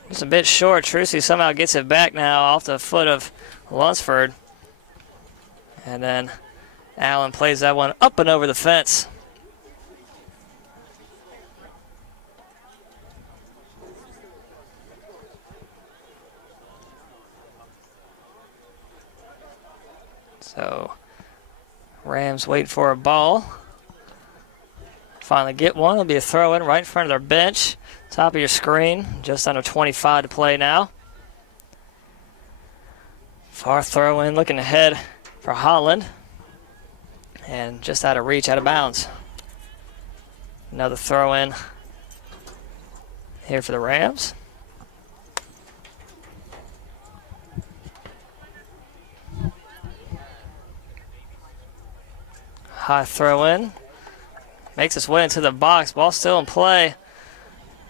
was a bit short. Trucy somehow gets it back now off the foot of Lunsford. And then Allen plays that one up and over the fence. So Rams wait for a ball. Finally get one. It'll be a throw in right in front of their bench. Top of your screen. Just under 25 to play now. Far throw in, looking ahead for Holland. And just out of reach, out of bounds. Another throw in here for the Rams. High throw in. Makes its way into the box. Ball still in play.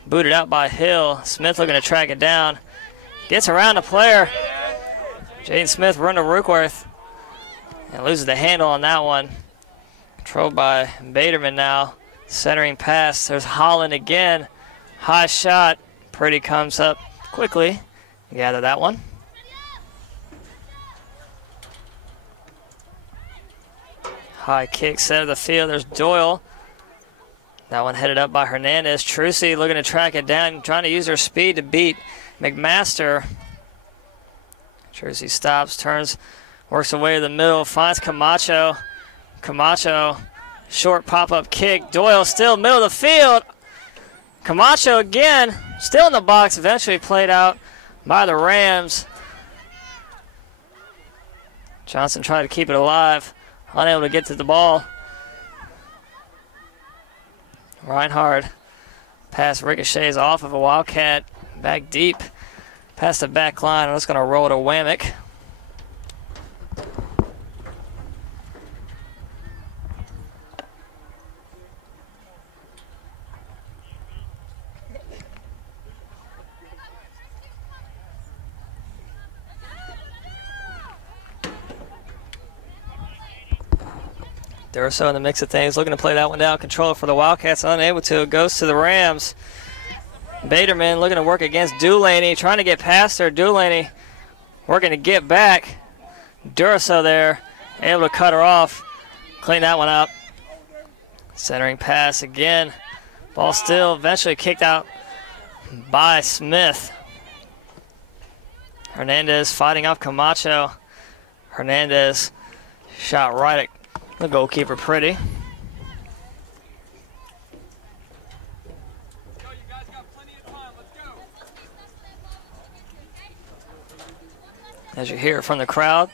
Booted out by Hill. Smith looking to track it down. Gets around the player. Jaden Smith run to Rookworth. And loses the handle on that one. Controlled by Baderman now. Centering pass. There's Holland again. High shot. Pretty comes up quickly. Gather that one. High kick, center of the field. There's Doyle. That one headed up by Hernandez. Trucy looking to track it down, trying to use her speed to beat McMaster. Trucy stops, turns, works away to the middle, finds Camacho. Camacho, short pop-up kick. Doyle still middle of the field. Camacho again, still in the box, eventually played out by the Rams. Johnson tried to keep it alive. Unable to get to the ball. Reinhardt pass ricochets off of a Wildcat. Back deep. Past the back line. And it's going to roll to Wamick. Durso in the mix of things, looking to play that one down. Control for the Wildcats, unable to. It goes to the Rams. Baderman looking to work against Dulaney, trying to get past her. Dulaney working to get back. Durso there, able to cut her off. Clean that one up. Centering pass again. Ball still eventually kicked out by Smith. Hernandez fighting off Camacho. Hernandez shot right at the goalkeeper pretty. As you hear from the crowd,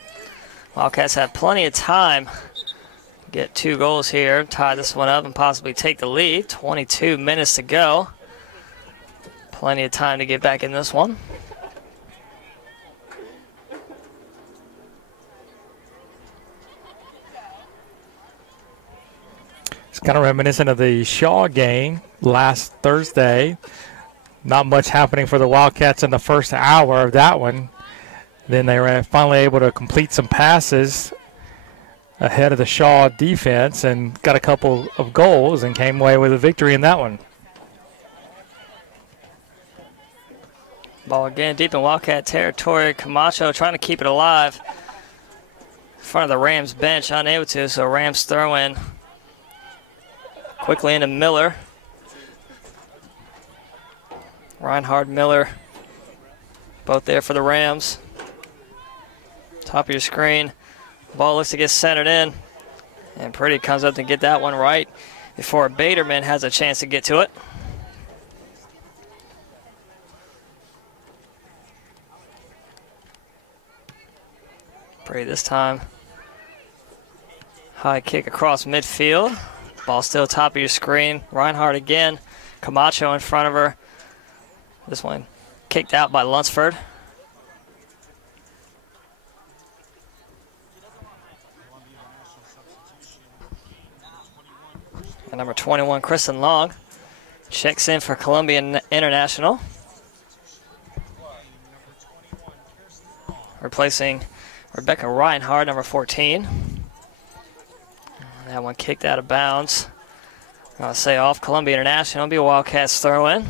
Wildcats have plenty of time to get 2 goals here, tie this one up and possibly take the lead. 22 minutes to go. Plenty of time to get back in this one. It's kind of reminiscent of the Shaw game last Thursday. Not much happening for the Wildcats in the first hour of that one. Then they were finally able to complete some passes ahead of the Shaw defense and got a couple of goals and came away with a victory in that one. Ball again deep in Wildcat territory. Camacho trying to keep it alive in front of the Rams bench, unable to, so Rams throw in quickly into Miller. Reinhard, Miller, both there for the Rams. Top of your screen. Ball looks to get centered in. And Pretty comes up to get that one right before Baderman has a chance to get to it. Pretty this time. High kick across midfield. Ball still top of your screen. Reinhardt again. Camacho in front of her. This one kicked out by Lunsford. And number 21, Kristen Long, checks in for Columbia International. Replacing Rebecca Reinhardt, number 14. That one kicked out of bounds. I'll say off Columbia International. It'll be a Wildcats throw in.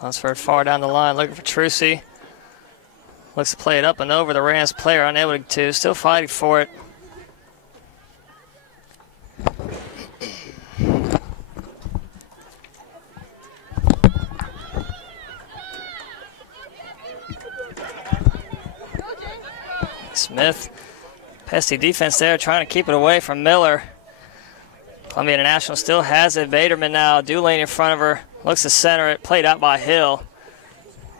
Lunsford far down the line looking for Trucy. Looks to play it up and over. The Rams player unable to. Still fighting for it. Smith, pesky defense there, trying to keep it away from Miller. Columbia International still has it. Baderman now, Dulaney in front of her, looks to center it, played out by Hill.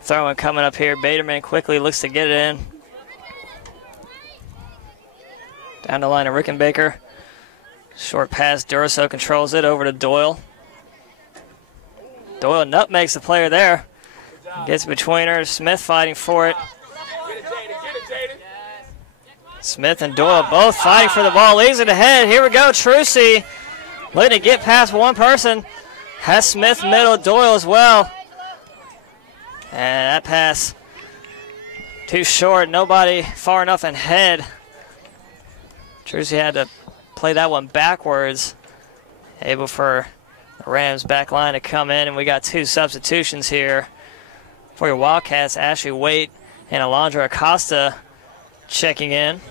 Throwing coming up here. Baderman quickly looks to get it in. Down the line of Rickenbacker. Short pass. Durso controls it over to Doyle. Doyle nutmegs the player there. Gets between her. Smith fighting for it. Smith and Doyle both fighting for the ball. Leaves it ahead. Here we go. Trucy looking to get past one person. Has Smith middle. Doyle as well. And that pass too short. Nobody far enough ahead. Trucy had to play that one backwards. Able for the Rams back line to come in. And we got 2 substitutions here for your Wildcats. Ashley Waite and Alondra Acosta checking in.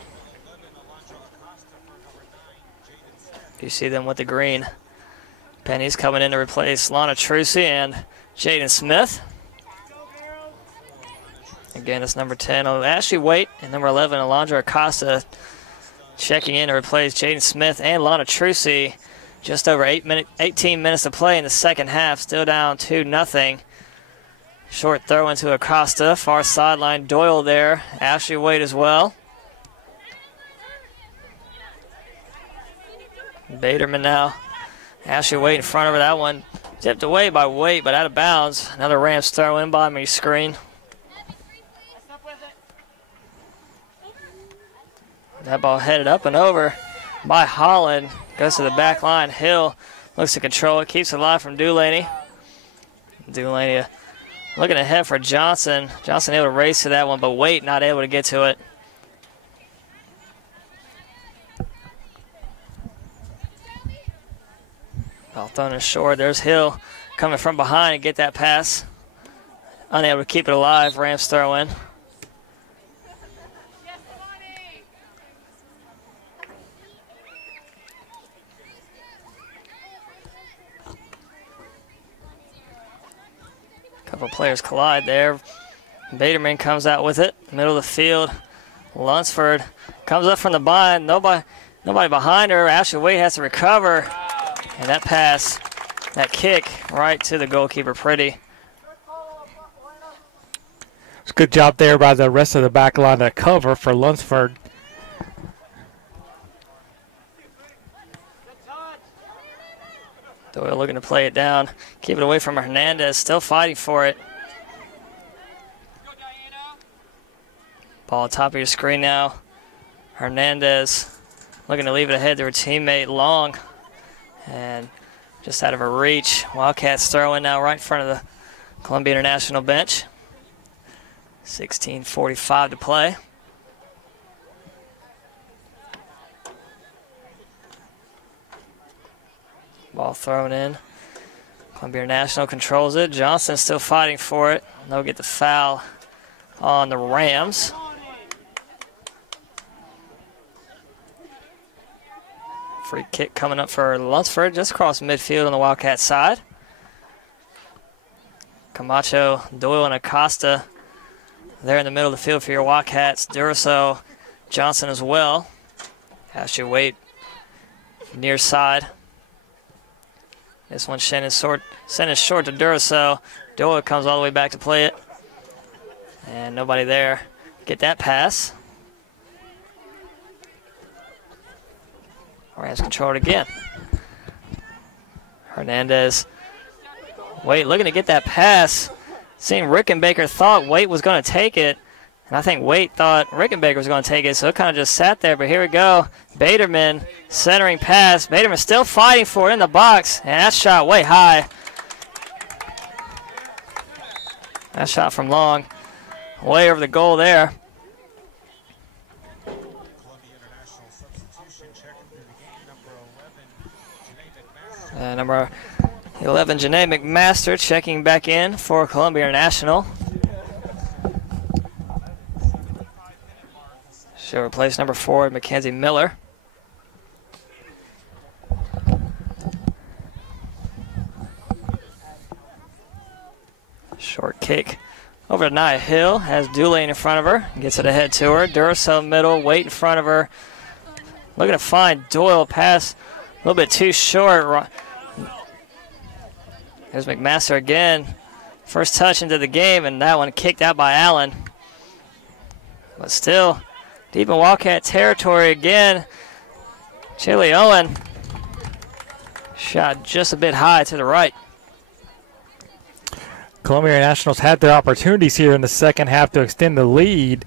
You see them with the green. Penny's coming in to replace Lana Trucy and Jaden Smith. Again, it's number 10, Ashley Waite, and number 11, Alondra Acosta, checking in to replace Jaden Smith and Lana Trucy. Just over 18 minutes to play in the second half, still down 2-0. Short throw into Acosta, far sideline, Doyle there, Ashley Waite as well. Baderman now, Ashley Waite in front of her, that one tipped away by Waite, but out of bounds. Another Rams throw in bottom of your screen. That ball headed up and over by Holland. Goes to the back line. Hill looks to control it. Keeps it alive from Dulaney. Dulaney looking ahead for Johnson. Johnson able to race to that one, but Waite not able to get to it. Ball thrown in short. There's Hill coming from behind and get that pass. Unable to keep it alive. Rams throw in. Couple players collide there. Baderman comes out with it. Middle of the field. Lunsford comes up from the bind. Nobody behind her. Ashley Wade has to recover. And that pass, that kick right to the goalkeeper, Pretty. It's a good job there by the rest of the back line to cover for Lunsford. Doyle looking to play it down. Keep it away from Hernandez. Still fighting for it. Ball top of your screen now. Hernandez looking to leave it ahead to her teammate Long. And just out of her reach. Wildcats throwing now right in front of the Columbia International bench. 16:45 to play. Ball thrown in. Columbia International controls it. Johnson still fighting for it. They'll get the foul on the Rams. Free kick coming up for Lunsford just across midfield on the Wildcat side. Camacho, Doyle, and Acosta there in the middle of the field for your Wildcats. Duraso, Johnson as well. Ashley Wade near side. This one sent it short to Duraso. Doyle comes all the way back to play it. And nobody there. Get that pass. Rams control it again. Hernandez. Wait, looking to get that pass. Seeing Rickenbacker thought Waite was going to take it. And I think Waite thought Rickenbacker was going to take it, so it kind of just sat there. But here we go. Baderman centering pass. Baderman still fighting for it in the box. And that shot way high. That shot from Long. Way over the goal there. Number 11, Janae McMaster checking back in for Columbia International. She'll replace number 4, Mackenzie Miller. Short kick over to Nia Hill. Has Dooley in front of her. Gets it ahead to her. Duracell middle. Wait in front of her. Looking to find Doyle. Pass a little bit too short. There's McMaster again. First touch into the game, and that one kicked out by Allen. But still, deep in Wildcat territory again. Chili Owen. Shot just a bit high to the right. Columbia Nationals had their opportunities here in the second half to extend the lead.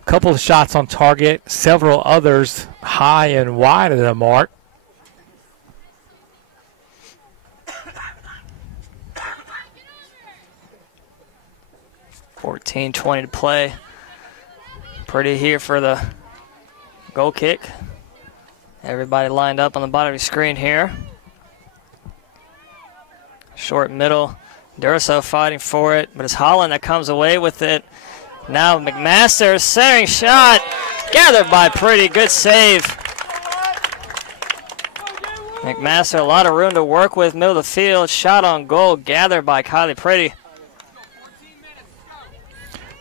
A couple of shots on target, several others high and wide of the mark. .14:20 to play. Pretty here for the goal kick. Everybody lined up on the bottom of your screen here. Short middle. Durso fighting for it, but it's Holland that comes away with it. Now McMaster, centering shot. Gathered by Pretty. Good save. McMaster, a lot of room to work with. Middle of the field. Shot on goal. Gathered by Kylie Pretty.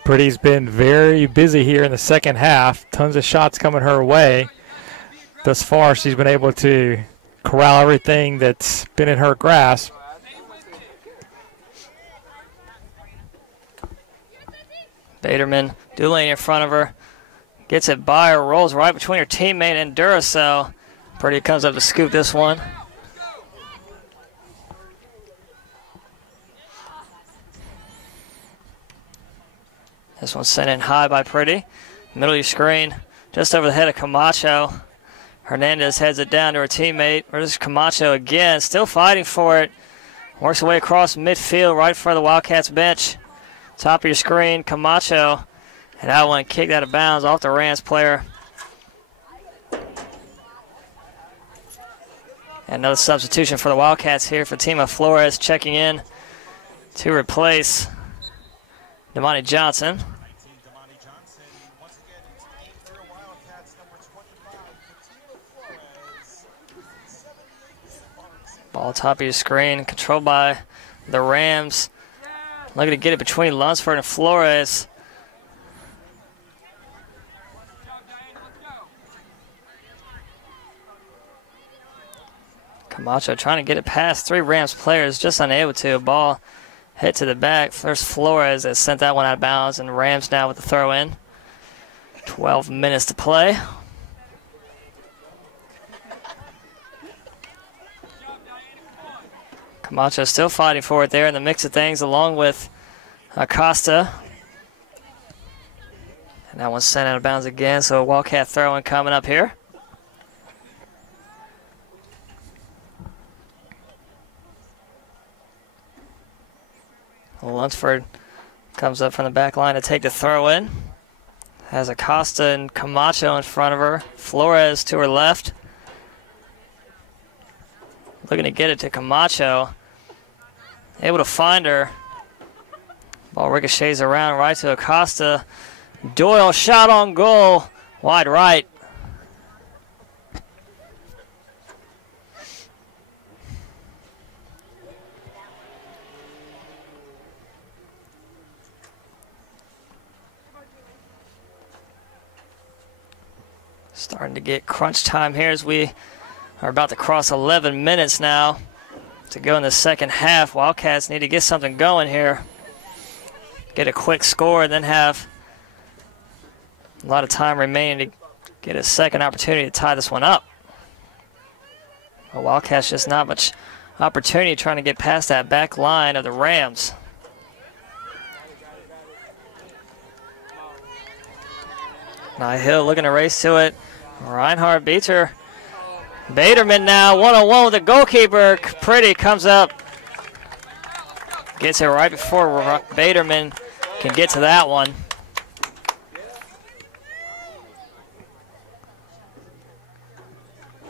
Pretty's been very busy here in the second half. Tons of shots coming her way. Thus far, she's been able to corral everything that's been in her grasp. Baderman, Dooley in front of her. Gets it by her, rolls right between her teammate and Duracell. Pretty comes up to scoop this one. This one's sent in high by Pretty. Middle of your screen, just over the head of Camacho. Hernandez heads it down to her teammate. There's Camacho again, still fighting for it. Works her way across midfield, right in front of the Wildcats bench. Top of your screen, Camacho. And that one kicked out of bounds off the Rams player. Another substitution for the Wildcats here for Tima Flores checking in to replace Damani Johnson. Ball top of your screen, controlled by the Rams. Looking to get it between Lunsford and Flores. Camacho trying to get it past 3 Rams players, just unable to. Ball hit to the back. First Flores has sent that one out of bounds, and Rams now with the throw in. 12 minutes to play. Camacho still fighting for it there in the mix of things, along with Acosta. And that one's sent out of bounds again, so a Wildcat throw-in coming up here. Lunsford comes up from the back line to take the throw-in. Has Acosta and Camacho in front of her. Flores to her left. Looking to get it to Camacho. Able to find her. Ball ricochets around right to Acosta. Doyle shot on goal. Wide right. Starting to get crunch time here as we are about to cross 11 minutes now to go in the second half. Wildcats need to get something going here. Get a quick score and then have a lot of time remaining to get a second opportunity to tie this one up. Well, Wildcats just not much opportunity trying to get past that back line of the Rams. Now Hill looking to race to it. Reinhardt beats her. Baderman now one-on-one with the goalkeeper. Pretty comes up. Gets it right before Baderman can get to that one.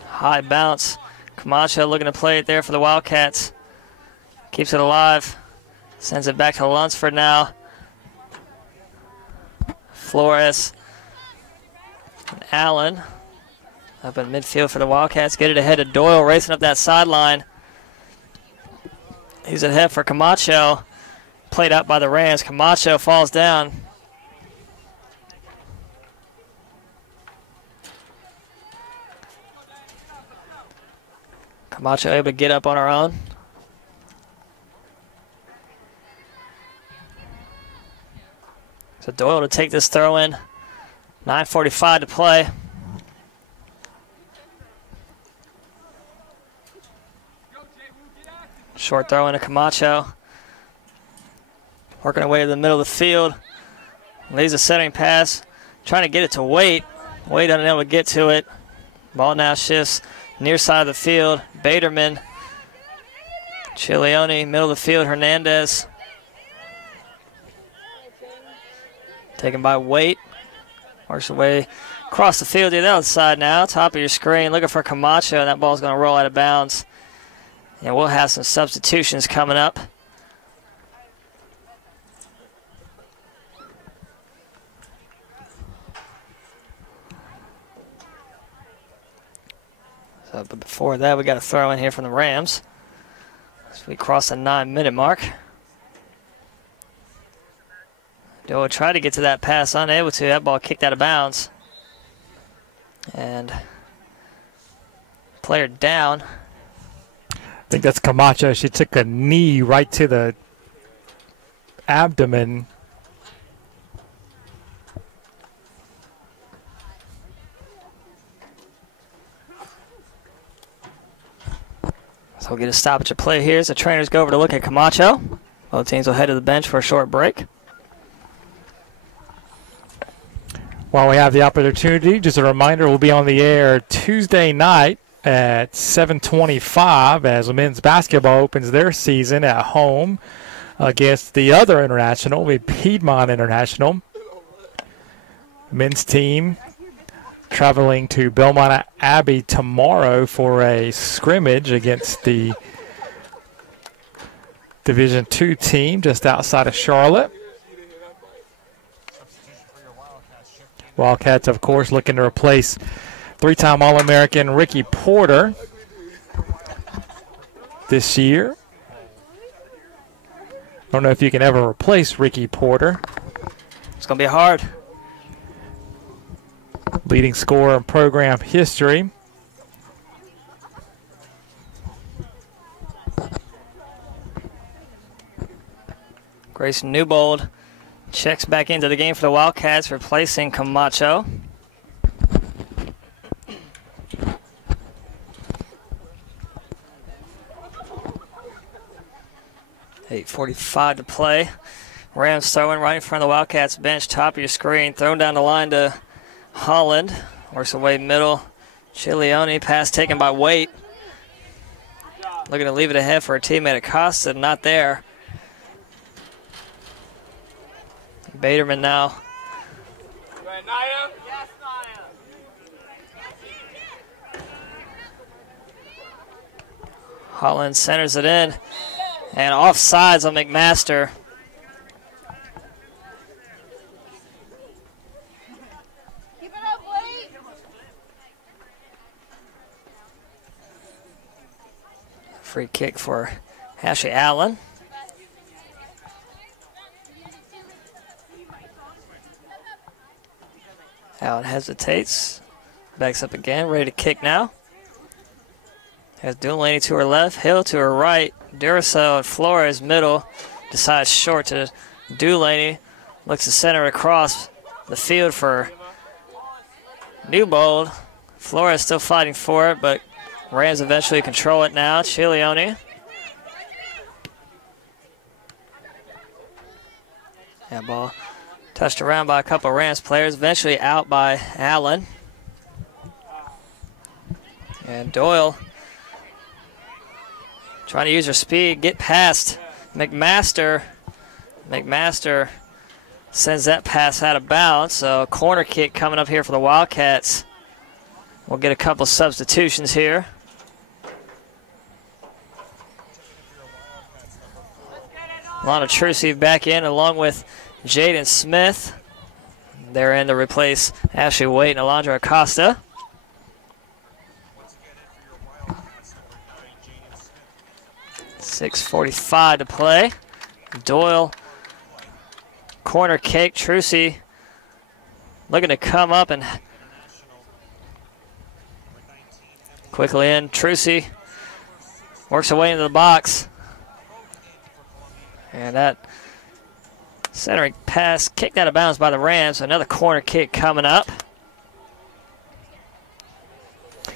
High bounce. Camacho looking to play it there for the Wildcats. Keeps it alive. Sends it back to Lunsford now. Flores. And Allen. Up in midfield for the Wildcats. Get it ahead of Doyle, racing up that sideline. He's ahead for Camacho. Played out by the Rams. Camacho falls down. Camacho able to get up on her own. So Doyle to take this throw in. 9:45 to play. Short throw into Camacho. Working away to the middle of the field. Leaves a centering pass. Trying to get it to Waite. Waite unable to get to it. Ball now shifts near side of the field. Baderman. Chileone, middle of the field. Hernandez. Taken by Waite. Works away across the field to the other side now. Top of your screen. Looking for Camacho. And that ball's going to roll out of bounds. And we'll have some substitutions coming up. So, but before that, we got a throw in here from the Rams. As we cross the 9-minute mark. Doyle tried to get to that pass, unable to. That ball kicked out of bounds. And player down. I think that's Camacho. She took a knee right to the abdomen. So we'll get a stoppage of play here as the trainers go over to look at Camacho. Both teams will head to the bench for a short break. While we have the opportunity, just a reminder, we'll be on the air Tuesday night at 7:25 as men's basketball opens their season at home against the other international, the Piedmont International. Men's team traveling to Belmont Abbey tomorrow for a scrimmage against the Division II team just outside of Charlotte. Wildcats, of course, looking to replace three-time All-American Ricky Porter this year. I don't know if you can ever replace Ricky Porter. It's going to be hard. Leading scorer in program history. Grayson Newbold checks back into the game for the Wildcats, replacing Camacho. .8:45 to play. Rams throwing right in front of the Wildcats bench, top of your screen, thrown down the line to Holland. Works away middle. Chilioni, pass taken by Waite. Looking to leave it ahead for a teammate Acosta, not there. Baderman now. Holland centers it in. And offsides on McMaster. Keep it up, Blake. Free kick for Ashley Allen. Allen hesitates. Backs up again, ready to kick now. Has Dulaney to her left, Hill to her right. Duracell and Flores middle. Decides short to Dulaney. Looks to center across the field for Newbold. Flores still fighting for it, but Rams eventually control it now. Chilioni. That ball touched around by a couple of Rams players. Eventually out by Allen. And Doyle trying to use her speed, get past McMaster. McMaster sends that pass out of bounds. So a corner kick coming up here for the Wildcats. We'll get a couple substitutions here. Lana Trucy back in along with Jaden Smith. They're in to replace Ashley Waite and Alondra Acosta. .6:45 to play. Doyle, corner kick. Trucy looking to come up and quickly in. Trucy works away into the box. And that centering pass kicked out of bounds by the Rams. Another corner kick coming up.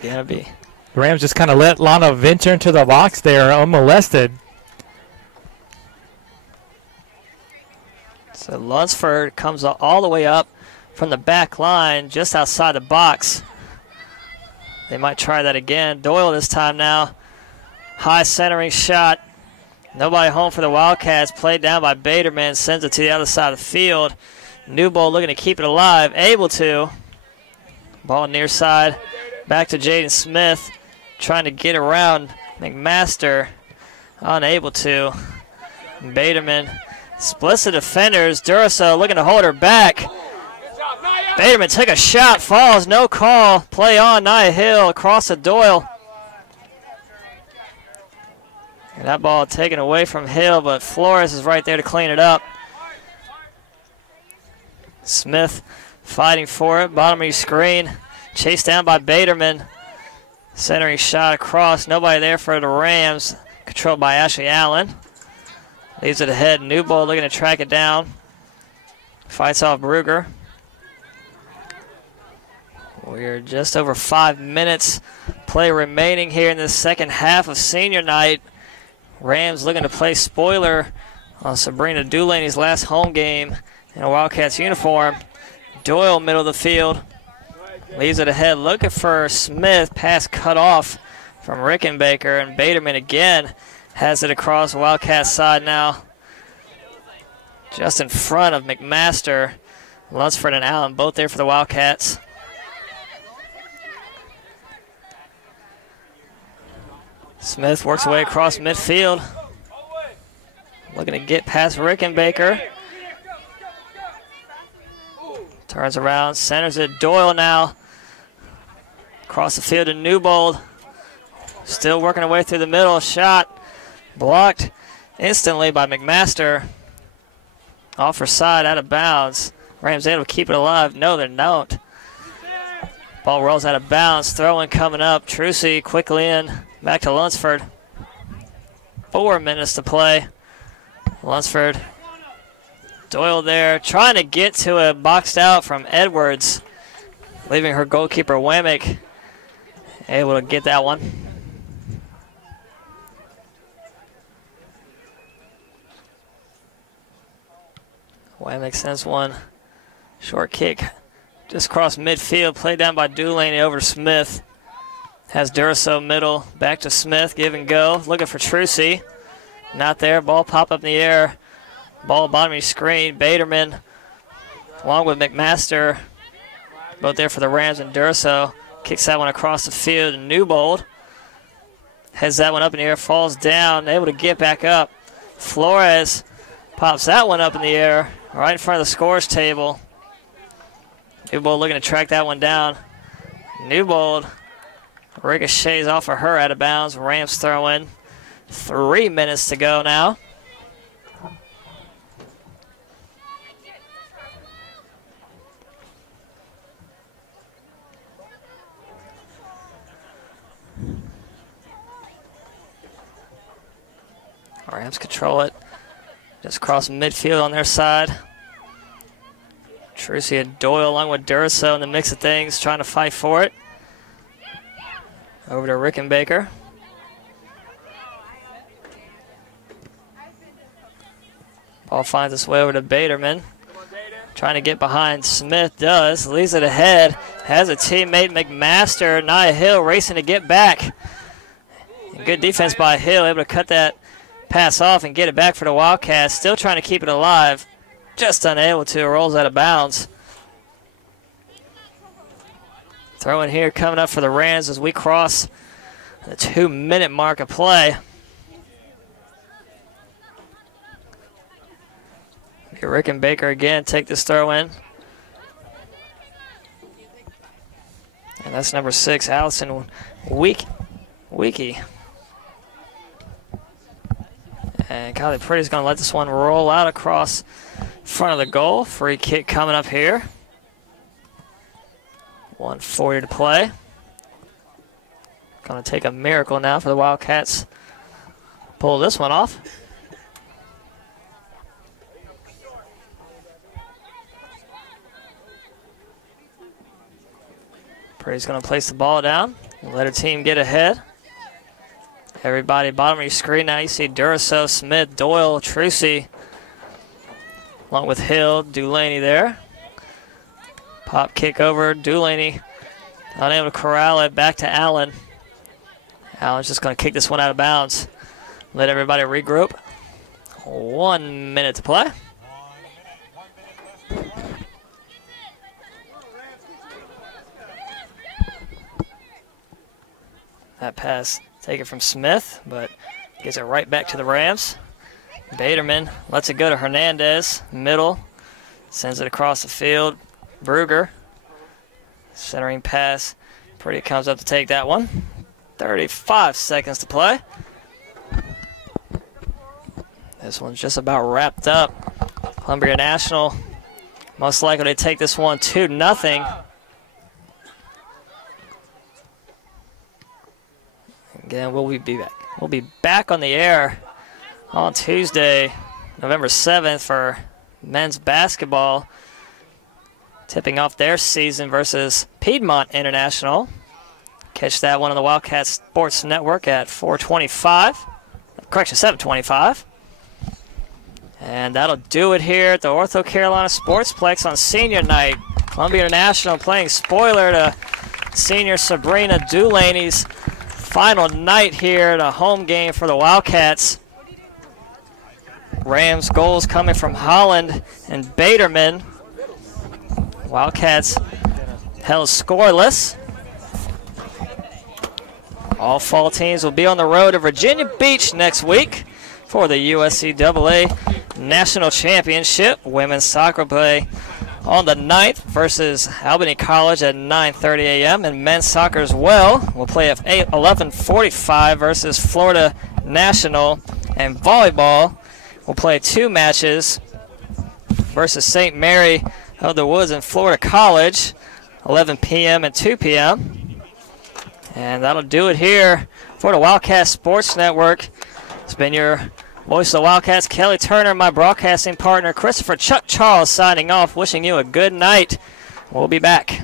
Gonna be. The Rams just kind of let Lana venture into the box there unmolested. So Lunsford comes all the way up from the back line just outside the box. They might try that again. Doyle this time now. High centering shot. Nobody home for the Wildcats. Played down by Baderman. Sends it to the other side of the field. Newbold looking to keep it alive. Able to. Ball near side. Back to Jaden Smith. Trying to get around McMaster. Unable to. Baderman splits the defenders. Duracell looking to hold her back. Baderman took a shot. Falls. No call. Play on. Nia Hill across the Doyle. And that ball taken away from Hill, but Flores is right there to clean it up. Smith fighting for it. Bottom of your screen. Chased down by Baderman. Centering shot across. Nobody there for the Rams. Controlled by Ashley Allen. Leaves it ahead. Newbold looking to track it down. Fights off Brugger. We're just over 5 minutes play remaining here in the second half of senior night. Rams looking to play spoiler on Sabrina Dulaney's last home game in a Wildcats uniform. Doyle middle of the field. Leaves it ahead, looking for Smith. Pass cut off from Rickenbacker, and Baderman again has it across the Wildcats side now. Just in front of McMaster. Lunsford and Allen both there for the Wildcats. Smith works away across midfield. Looking to get past Rickenbacker. Turns around, centers it. Doyle now. Across the field to Newbold. Still working her way through the middle. Shot blocked instantly by McMaster. Off her side, out of bounds. Rams able to keep it alive. No, they don't. Ball rolls out of bounds. Throw-in coming up. Trucy quickly in. Back to Lunsford. 4 minutes to play. Lunsford. Doyle there. Trying to get to a boxed out from Edwards. Leaving her goalkeeper Wamick able to get that one. Wamick sends one. Short kick. Just across midfield. Played down by Dulaney over to Smith. Has Duraso middle. Back to Smith. Give and go. Looking for Trucy. Not there. Ball pop up in the air. Ball bottom of the screen. Baderman along with McMaster. Both there for the Rams, and Duraso kicks that one across the field. And Newbold has that one up in the air. Falls down. Able to get back up. Flores pops that one up in the air. Right in front of the scores table. Newbold looking to track that one down. Newbold ricochets off of her out of bounds. Rams throw in. 3 minutes to go now. Rams control it. Just cross midfield on their side. Trucy and Doyle along with Duraso in the mix of things, trying to fight for it. Over to Rickenbacker. Ball finds its way over to Baderman. Trying to get behind Smith, does. Leaves it ahead. Has a teammate, McMaster. Nia Hill racing to get back. And good defense by Hill, able to cut that pass off and get it back for the Wildcats. Still trying to keep it alive. Just unable to. Rolls out of bounds. Throw in here coming up for the Rams as we cross the 2-minute mark of play. Rickenbacker again take this throw in. And that's number 6, Allison Wiki. And Kylie Pretty's going to let this one roll out across front of the goal. Free kick coming up here. 1:40 to play. Going to take a miracle now for the Wildcats. Pull this one off. Pretty's going to place the ball down and let her team get ahead. Everybody bottom of your screen now. You see Duraso, Smith, Doyle, Trucy, along with Hill, Dulaney there. Pop kick over, Dulaney unable to corral it, back to Allen. Allen's just going to kick this one out of bounds. Let everybody regroup. 1 minute to play. That pass taken from Smith, but gives it right back to the Rams. Baderman lets it go to Hernandez, middle, sends it across the field. Brugger, centering pass. Pretty comes up to take that one. 35 seconds to play. This one's just about wrapped up. Columbia National most likely to take this one 2-0. Again, we'll be back. We'll be back on the air on Tuesday, November 7th for men's basketball, tipping off their season versus Piedmont International. Catch that one on the Wildcat Sports Network at 7:25. And that'll do it here at the Ortho Carolina Sportsplex on senior night. Columbia International playing spoiler to senior Sabrina Dulaney's final night here at a home game for the Wildcats. Rams goals coming from Holland and Baderman. Wildcats held scoreless. All fall teams will be on the road to Virginia Beach next week for the USCAA National Championship. Women's soccer will play on the 9th versus Albany College at 9:30 a.m. And men's soccer as well will play at 11:45 versus Florida National. And volleyball will play 2 matches versus St. Mary of the Woods and Florida College, 11 p.m. and 2 p.m. And that'll do it here for the Wildcat Sports Network. It's been your voice of the Wildcats, Kelly Turner, my broadcasting partner, Christopher Chuck Charles, signing off, wishing you a good night. We'll be back.